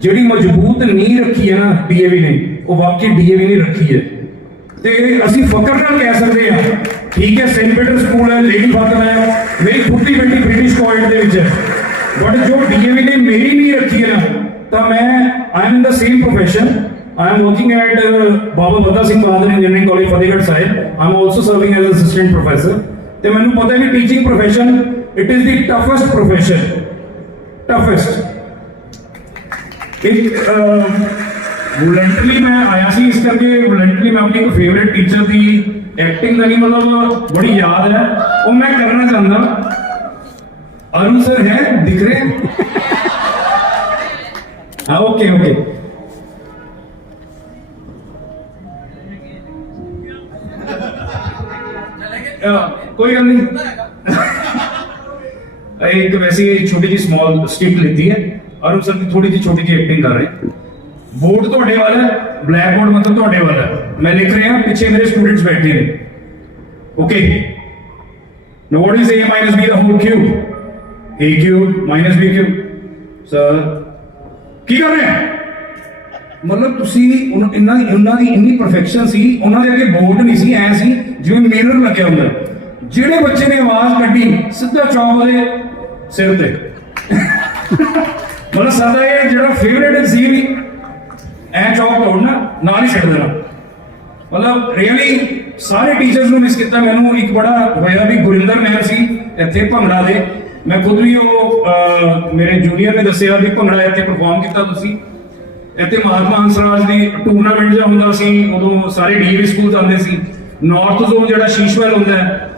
ਜਿਹੜੀ ਮਜ਼ਬੂਤ ਨੀਂਹ ਰੱਖੀ ਹੈ ਨਾ DAV ਨੇ, ਉਹ ਵਾਕਈ DAV ਨੇ ਰੱਖੀ ਹੈ। ਤੇ ਅਸੀਂ ਫਕਰ ਨਾਲ ਕਹਿ ਸਕਦੇ ਹਾਂ, ਠੀਕ ਹੈ ਸੇਂਟ ਪੀਟਰ ਸਕੂਲ ਹੈ, ਲੇਡੀ ਫਾਤਿਮਾ ਹੈ, ਮੇਰੀ ਖੁੱਦੀ ਬੇਟੀ ਬ੍ਰਿਟਿਸ਼ ਕਾਲਜ ਦੇ ਵਿੱਚ ਹੈ, ਬਟ ਜੋ DAV ਨੇ ਮੇਰੀ ਨਹੀਂ ਰੱਖੀ ਹੈ ਨਾ, ਤਾਂ ਮੈਂ I am in the same profession, I am working at Baba Bata Singh Bahadur Engineering College, Fatehgarh Sahib. I am also serving as assistant professor. ਤੇ ਮੈਨੂੰ ਪਤਾ ਹੈ ਵੀ teaching profession it is the toughest profession, toughest. ਇੱਕ voluntary ਮੈਂ ਆਇਆ ਸੀ, ਇਸ ਕਰਕੇ ਵੋਲੰਟਰੀ ਮੈਂ ਆਪਣੀ ਇੱਕ ਫੇਵਰੇਟ ਟੀਚਰ ਦੀ ਐਕਟਿੰਗ ਦਾ ਨਹੀਂ ਮਤਲਬ ਬੜੀ ਯਾਦ ਹੈ, ਉਹ ਮੈਂ ਕਰਨਾ ਚਾਹੁੰਦਾ। ਅਰੁਣ ਸਰ ਹੈ, ਦਿਖ ਰਹੇ? ਹਾਂ, ਓਕੇ ਓਕੇ। कोई गल नहीं, एक वैसी छोटी जी स्मॉल स्किट लेती है और उन सब थोड़ी जी छोटी जी एक्टिंग कर रहे हैं। बोर्ड थोड़े वाला है, ब्लैक बोर्ड मतलब थोड़े वाला है, मैं लिख रहे हैं, पीछे मेरे स्टूडेंट्स बैठे हैं। Okay, now what is a minus b the whole cube? a cube minus b cube। Sir की कर रहे हैं? मतलब ਤੁਸੀਂ ਉਹਨਾਂ ਦੀ ਇੰਨੀ ਪਰਫੈਕਸ਼ਨ ਸੀ, ਉਹਨਾਂ ਦੇ ਅੱਗੇ ਬੋਰਡ ਨਹੀਂ ਸੀ, ਐ ਸੀ ਜਿਵੇਂ ਮਿਰਰ ਲੱਗਿਆ ਹੁੰਦਾ। ਜਿਹੜੇ ਬੱਚੇ ਨੇ ਆਵਾਜ਼ ਕੱਢੀ ਸਿੱਧਾ ਚੌਕ ਉਹਦੇ ਸਿਰ ਤੇ। ਮਤਲਬ ਸਾਡਾ ਇਹ ਜਿਹੜਾ ਫੇਵਰੇਟ ਸੀ ਵੀ ਐ ਚੌਕ ਤੋੜਨਾ ਨਾਲ ਹੀ ਛੱਡ ਦੇਣਾ। ਮਤਲਬ ਰੀਅਲੀ ਸਾਰੇ ਟੀਚਰਸ ਨੂੰ ਮਿਸ ਕੀਤਾ। ਮੈਨੂੰ ਇੱਕ ਬੜਾ ਹੋਇਆ ਵੀ ਗੁਰਿੰਦਰ ਮੈਮ ਸੀ ਇੱਥੇ ਭੰਗੜਾ ਦੇ, ਮੈਂ ਖੁਦ ਵੀ ਉਹ ਮੇਰੇ ਜੂਨੀਅਰ ਨੇ ਦੱਸਿਆ ਵੀ ਭੰਗੜਾ ਇੱਥੇ ਪਰਫਾਰਮ ਕੀਤਾ ਤੁਸੀਂ। ਇੱਥੇ ਮਹਾਤਮਾ ਹੰਸਰਾਜ ਦੀ ਟੂਰਨਾਮੈਂਟ ਜਿਹੜਾ ਹੁੰਦਾ ਸੀ ਉਦੋਂ ਸਾਰੇ DAV ਸਕੂਲ ਜਾਂਦੇ ਸੀ। ਨਾਰਥ ਜ਼ੋਨ ਜਿਹੜਾ ਸ਼ੀਸ਼ਮਹਿਲ ਹੁੰਦਾ ਹੈ,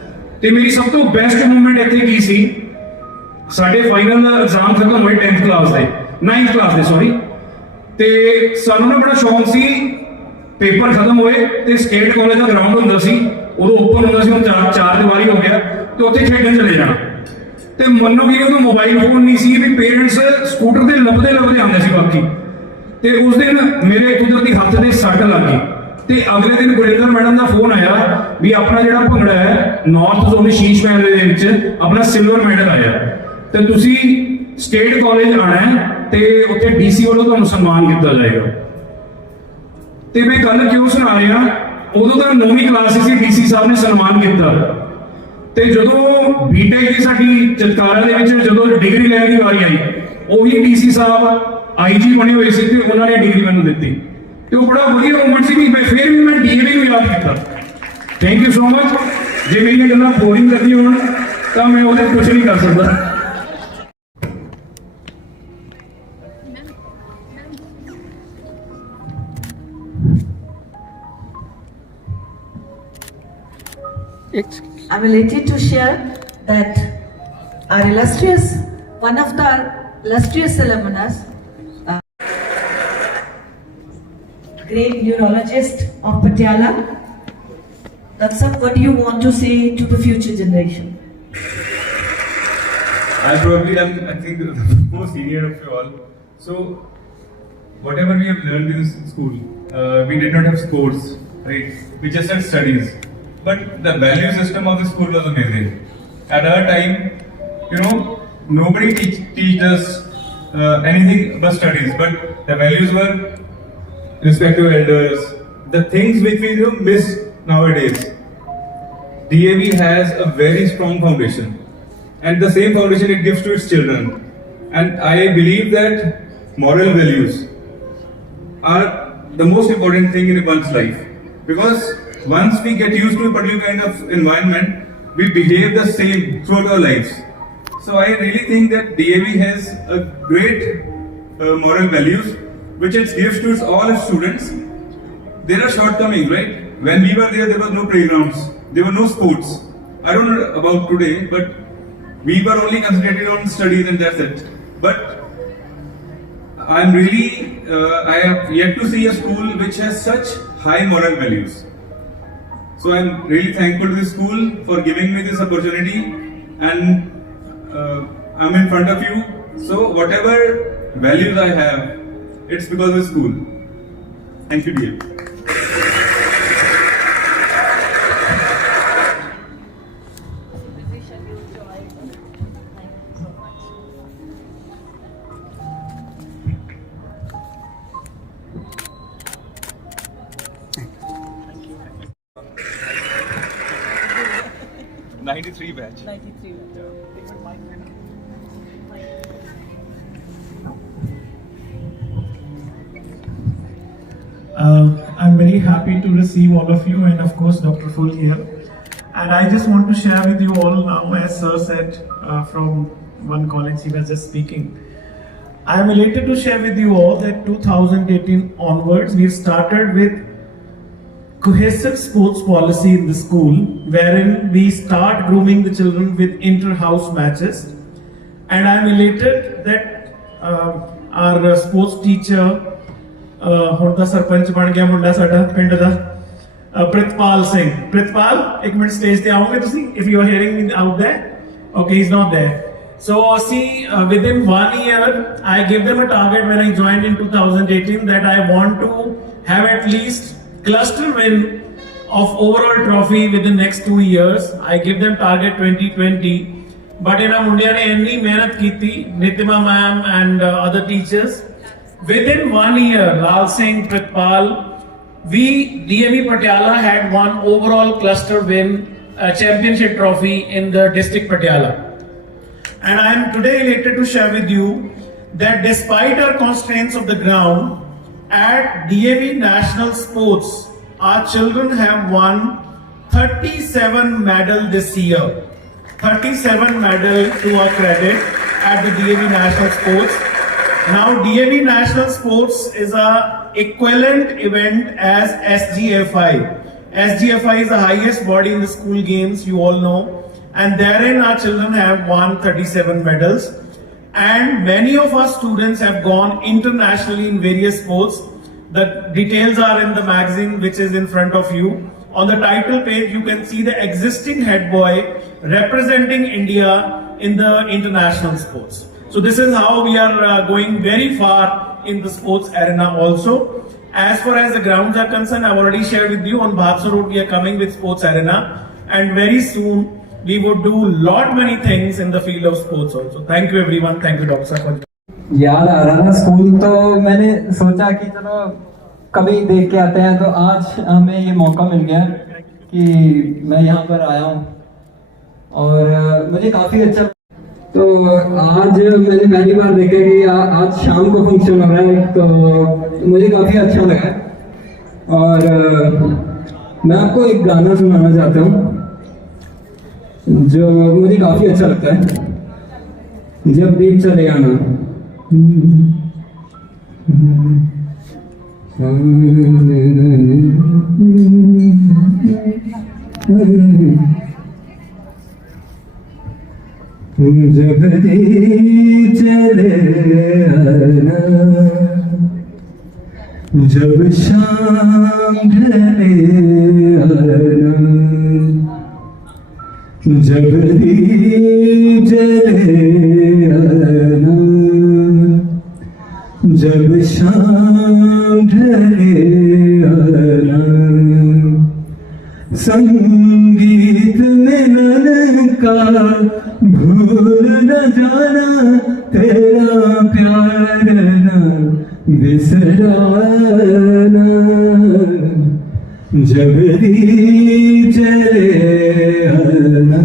ਤੇ ਮੇਰੀ ਸਭ ਤੋਂ ਬੈਸਟ ਮੂਵਮੈਂਟ ਇੱਥੇ ਕੀ ਸੀ, ਸਾਡੇ ਫਾਈਨਲ ਐਗਜ਼ਾਮ ਖਤਮ ਹੋਏ 10th ਕਲਾਸ ਦੇ 9th ਕਲਾਸ ਦੇ ਸੌਰੀ, ਤੇ ਸਾਨੂੰ ਨਾ ਬੜਾ ਸ਼ੌਂਕ ਸੀ, ਪੇਪਰ ਖਤਮ ਹੋਏ ਤੇ ਸਟੇਟ ਕਾਲਜ ਦਾ ਗਰਾਊਂਡ ਹੁੰਦਾ ਸੀ, ਉਦੋਂ ਓਪਨ ਹੁੰਦਾ ਸੀ, ਹੁਣ ਚਾਰ ਦੀਵਾਰੀ ਹੋ ਗਿਆ, ਤੇ ਉੱਥੇ ਖੇਡਣ ਚਲੇ ਜਾਣਾ। ਤੇ ਮੰਨੋ ਕਿ ਉਦੋਂ ਮੋਬਾਈਲ ਫੋਨ ਨਹੀਂ ਸੀ, ਵੀ ਪੇਰੈਂਟਸ ਸਕੂਟਰ ਤੇ ਲੱਭਦੇ ਆਉਂਦੇ ਸੀ ਬਾਕੀ। ਤੇ ਉਸ ਦਿਨ ਮੇਰੇ ਕੁਦਰਤੀ ਹੱਥ ਦੇ ਸੱਟ ਲੱਗ ਗਈ, ਤੇ ਅਗਲੇ ਦਿਨ ਗੁਰਿੰਦਰ ਮੈਡਮ ਦਾ ਫੋਨ ਆਇਆ ਵੀ ਆਪਣਾ ਜਿਹੜਾ ਭੰਗੜਾ ਹੈ ਨਾਰਥ ਜ਼ੋਨ ਸ਼ੀਸ਼ ਮਹਿਲ ਦੇ ਵਿੱਚ ਆਪਣਾ ਸਿਲਵਰ ਮੈਡਲ ਆਇਆ, ਤੇ ਤੁਸੀਂ ਸਟੇਟ ਕਾਲਜ ਆਣਾ ਹੈ, ਤੇ ਉੱਥੇ DC ਵੱਲੋਂ ਤੁਹਾਨੂੰ ਸਨਮਾਨ ਕੀਤਾ ਜਾਏਗਾ। ਤੇ ਮੈਂ ਗੱਲ ਕਿਉਂ ਸੁਣਾ ਰਿਹਾ, ਉਦੋਂ ਤਾਂ 9ਵੀਂ ਕਲਾਸ ਸੀ, DC ਸਾਹਿਬ ਨੇ ਸਨਮਾਨ ਕੀਤਾ। ਤੇ ਜਦੋਂ ਬੀਟੈਕ ਦੀ ਸਾਡੀ ਚਤਕਾਰਾ ਦੇ ਵਿੱਚ ਜਦੋਂ ਡਿਗਰੀ ਲੈਣ ਦੀ ਵਾਰੀ ਆਈ, ਉਹੀ DC ਸਾਹਿਬ IG ਬਣੇ ਹੋਏ ਸੀ, ਤੇ ਉਹਨਾਂ ਨੇ ਡਿਗਰੀ ਮੈਨੂੰ ਦਿੱਤੀ। ਤੇ ਉਹ ਬੜਾ ਵਧੀਆ ਮੂਮੈਂਟ ਸੀ, ਮੈਂ ਫਿਰ ਵੀ ਮੈਂ DAV ਨੂੰ ਯਾਦ ਕੀਤਾ। Thank you so much. ਜੇ ਮੇਰੀਆਂ ਗੱਲਾਂ ਬੋਰਿੰਗ ਕਰਦੀ ਹੋਣ ਤਾਂ ਮੈਂ ਉਹਦੇ ਕੁਝ ਨਹੀਂ ਕਰ ਸਕਦਾ। I'm elated to share that our illustrious, one of the illustrious alumnus, great neurologist of Patiala. Daksha, what do you want to say to the future generation? I probably am, I think, the most senior of you all. So, whatever we have learned in school, we did not have scores, right? We just had studies. But the value system of the school was amazing. At our time, nobody teach us anything but studies. But the values were respect to elders, the things which we miss nowadays. DAV has a very strong foundation. And the same foundation it gives to its children. And I believe that moral values are the most important thing in one's life. Because once we get used to a particular kind of environment, we behave the same throughout our lives. So I really think that DAV has a great moral values which it gives to all its students. There are shortcomings, right? When we were there was no playgrounds, there were no sports. I don't know about today, but we were only concentrated on studies and that's it. But I'm really, I have yet to see a school which has such high moral values. So I'm really thankful to this school for giving me this opportunity, and I'm in front of you. So whatever values I have, it's because of the school. Thank you, dear. '93 batch. I'm very happy to receive all of you and of course Dr. Full here. And I just want to share with you all now, as Sir said from one college he was just speaking. I am elated to share with you all that 2018 onwards we've started with cohesive sports policy in the school, wherein we start grooming the children with inter-house matches. And I'm elated that our sports teacher, ਹੁਣ ਤਾਂ ਸਰਪੰਚ ਬਣ ਗਿਆ ਮੁੰਡਾ ਸਾਡਾ ਪਿੰਡ ਦਾ, ਪ੍ਰਿਤਪਾਲ ਸਿੰਘ. ਪ੍ਰਿਤਪਾਲ, ਇੱਕ minute stage ਤੇ ਆਓਗੇ ਤੁਸੀਂ? If you are hearing me out there? Okay, he's not there. So see, within 1 year, I gave them a target when I joined in 2018 that I want to have at least cluster win of overall trophy within next 2 years. I give them target 2020. But in Mundia ne enni mehnat kiti, Nitima ma'am and other teachers. Within 1 year, Lal Singh, Pritpal, we, DAV Patiala, had won overall cluster win championship trophy in the district Patiala. And I am today elated to share with you that despite our constraints of the ground, at DAV National Sports, our children have won 37 medals this year. 37 medals to our credit at the DAV National Sports. Now, DAV National Sports is a equivalent event as SGFI. SGFI is the highest body in the school games, you all know. And therein our children have won 37 medals. And many of our students have gone internationally in various sports. The details are in the magazine which is in front of you. On the title page, you can see the existing head boy representing India in the international sports. So this is how we are going very far in the sports arena also. As far as the grounds are concerned, I've already shared with you on Bhadsa Road we are coming with sports arena, and very soon we would do lot many things in the field of sports also. Thank you everyone. Thank you Dr. Sir. याद आ रहा था school, तो मैंने सोचा कि चलो कभी देख के आते हैं, तो आज हमें ये मौका मिल गया कि मैं यहाँ पर आया हूँ और मुझे काफ़ी अच्छा। तो आज मैंने पहली बार देखा कि आज शाम को फंक्शन हो रहा है, तो मुझे काफ़ी अच्छा लगा। और मैं आपको एक गाना सुनाना चाहता हूँ जो मुझे काफ़ी अच्छा लगता है, जब भी चले आना। जब दी चले आना, जब शाम ढले आना, जब दी चले आना, जब शाम ढले आना, संगीत में ननका भूल न जाना, तेरा प्यार न बिसराना, जब दी चले आना,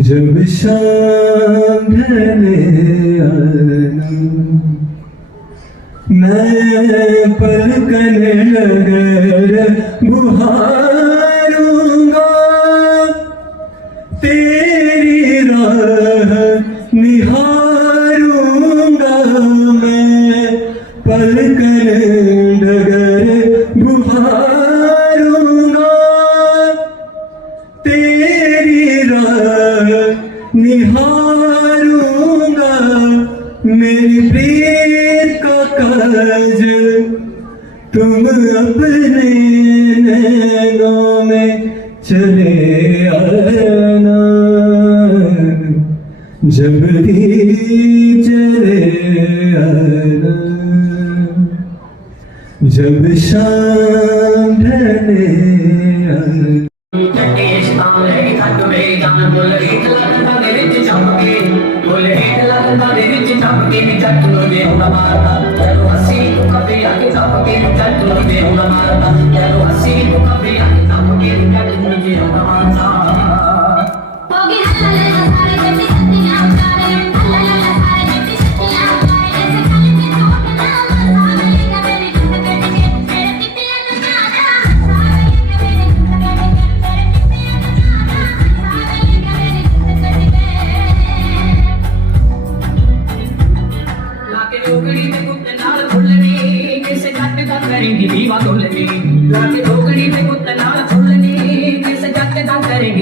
जब शाम ढले आना, मैं पलकन नगर बुहारूंगा, तेरी राह निहारूंगा, मैं पलकन नगर बुहारूंगा, तेरी राह निहारूंगा, मेरी प्रीत का काज तुम अपने नैनों में चले आना, जब दी चले आना, जब शाम ढले आना। करेंगी दीवा डोलनी, लाके डोगरी में कुत्ते नाल फुलनी, किस जट दा करेंगी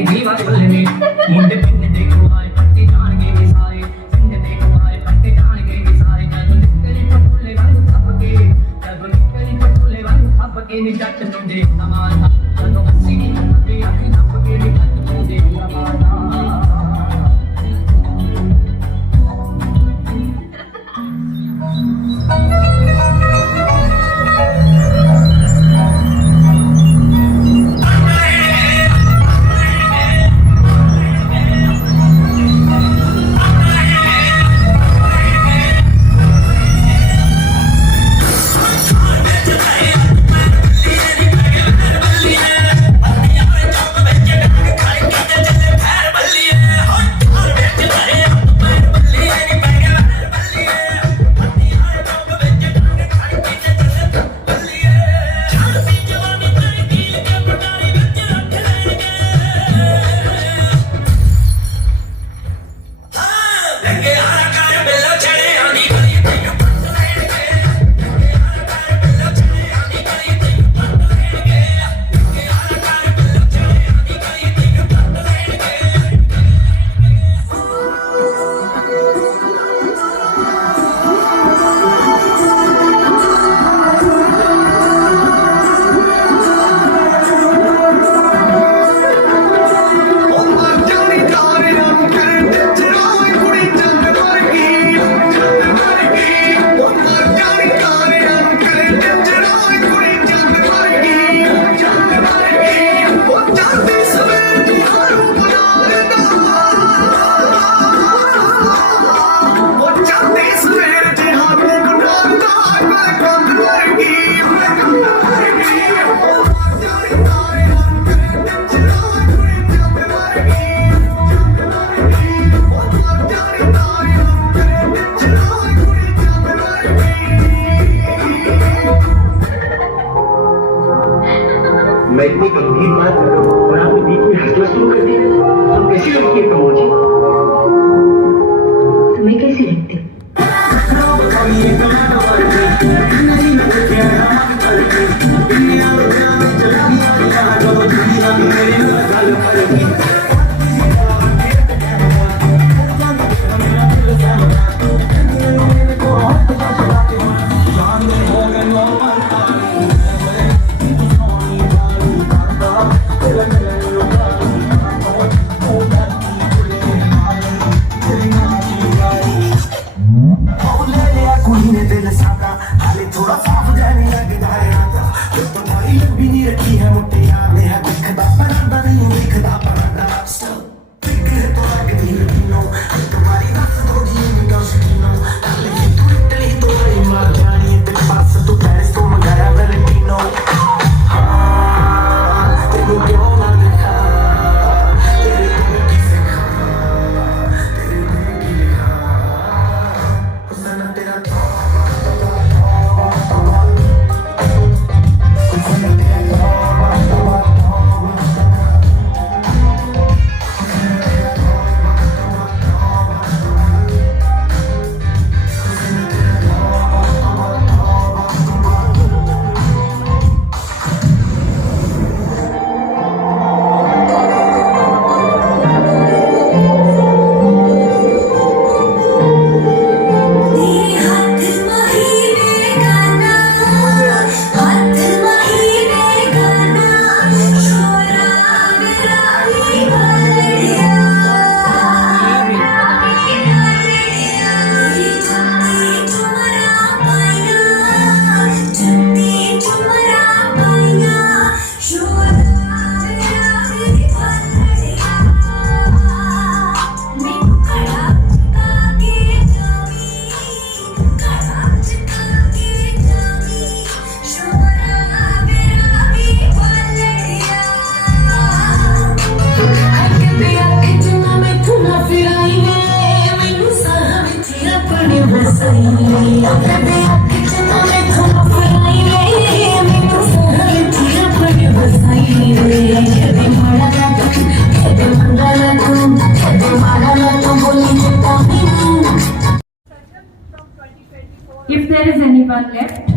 If there is anyone left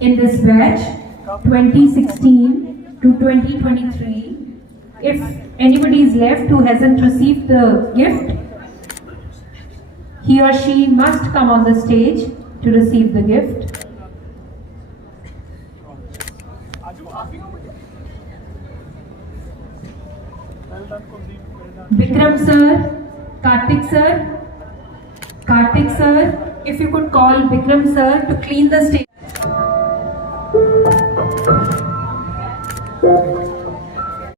in this batch 2016 to 2023, if anybody is left who hasn't received the gift, he or she must come on the stage to receive the gift. Vikram sir, Kartik sir, if you could call Vikram sir to clean the stage.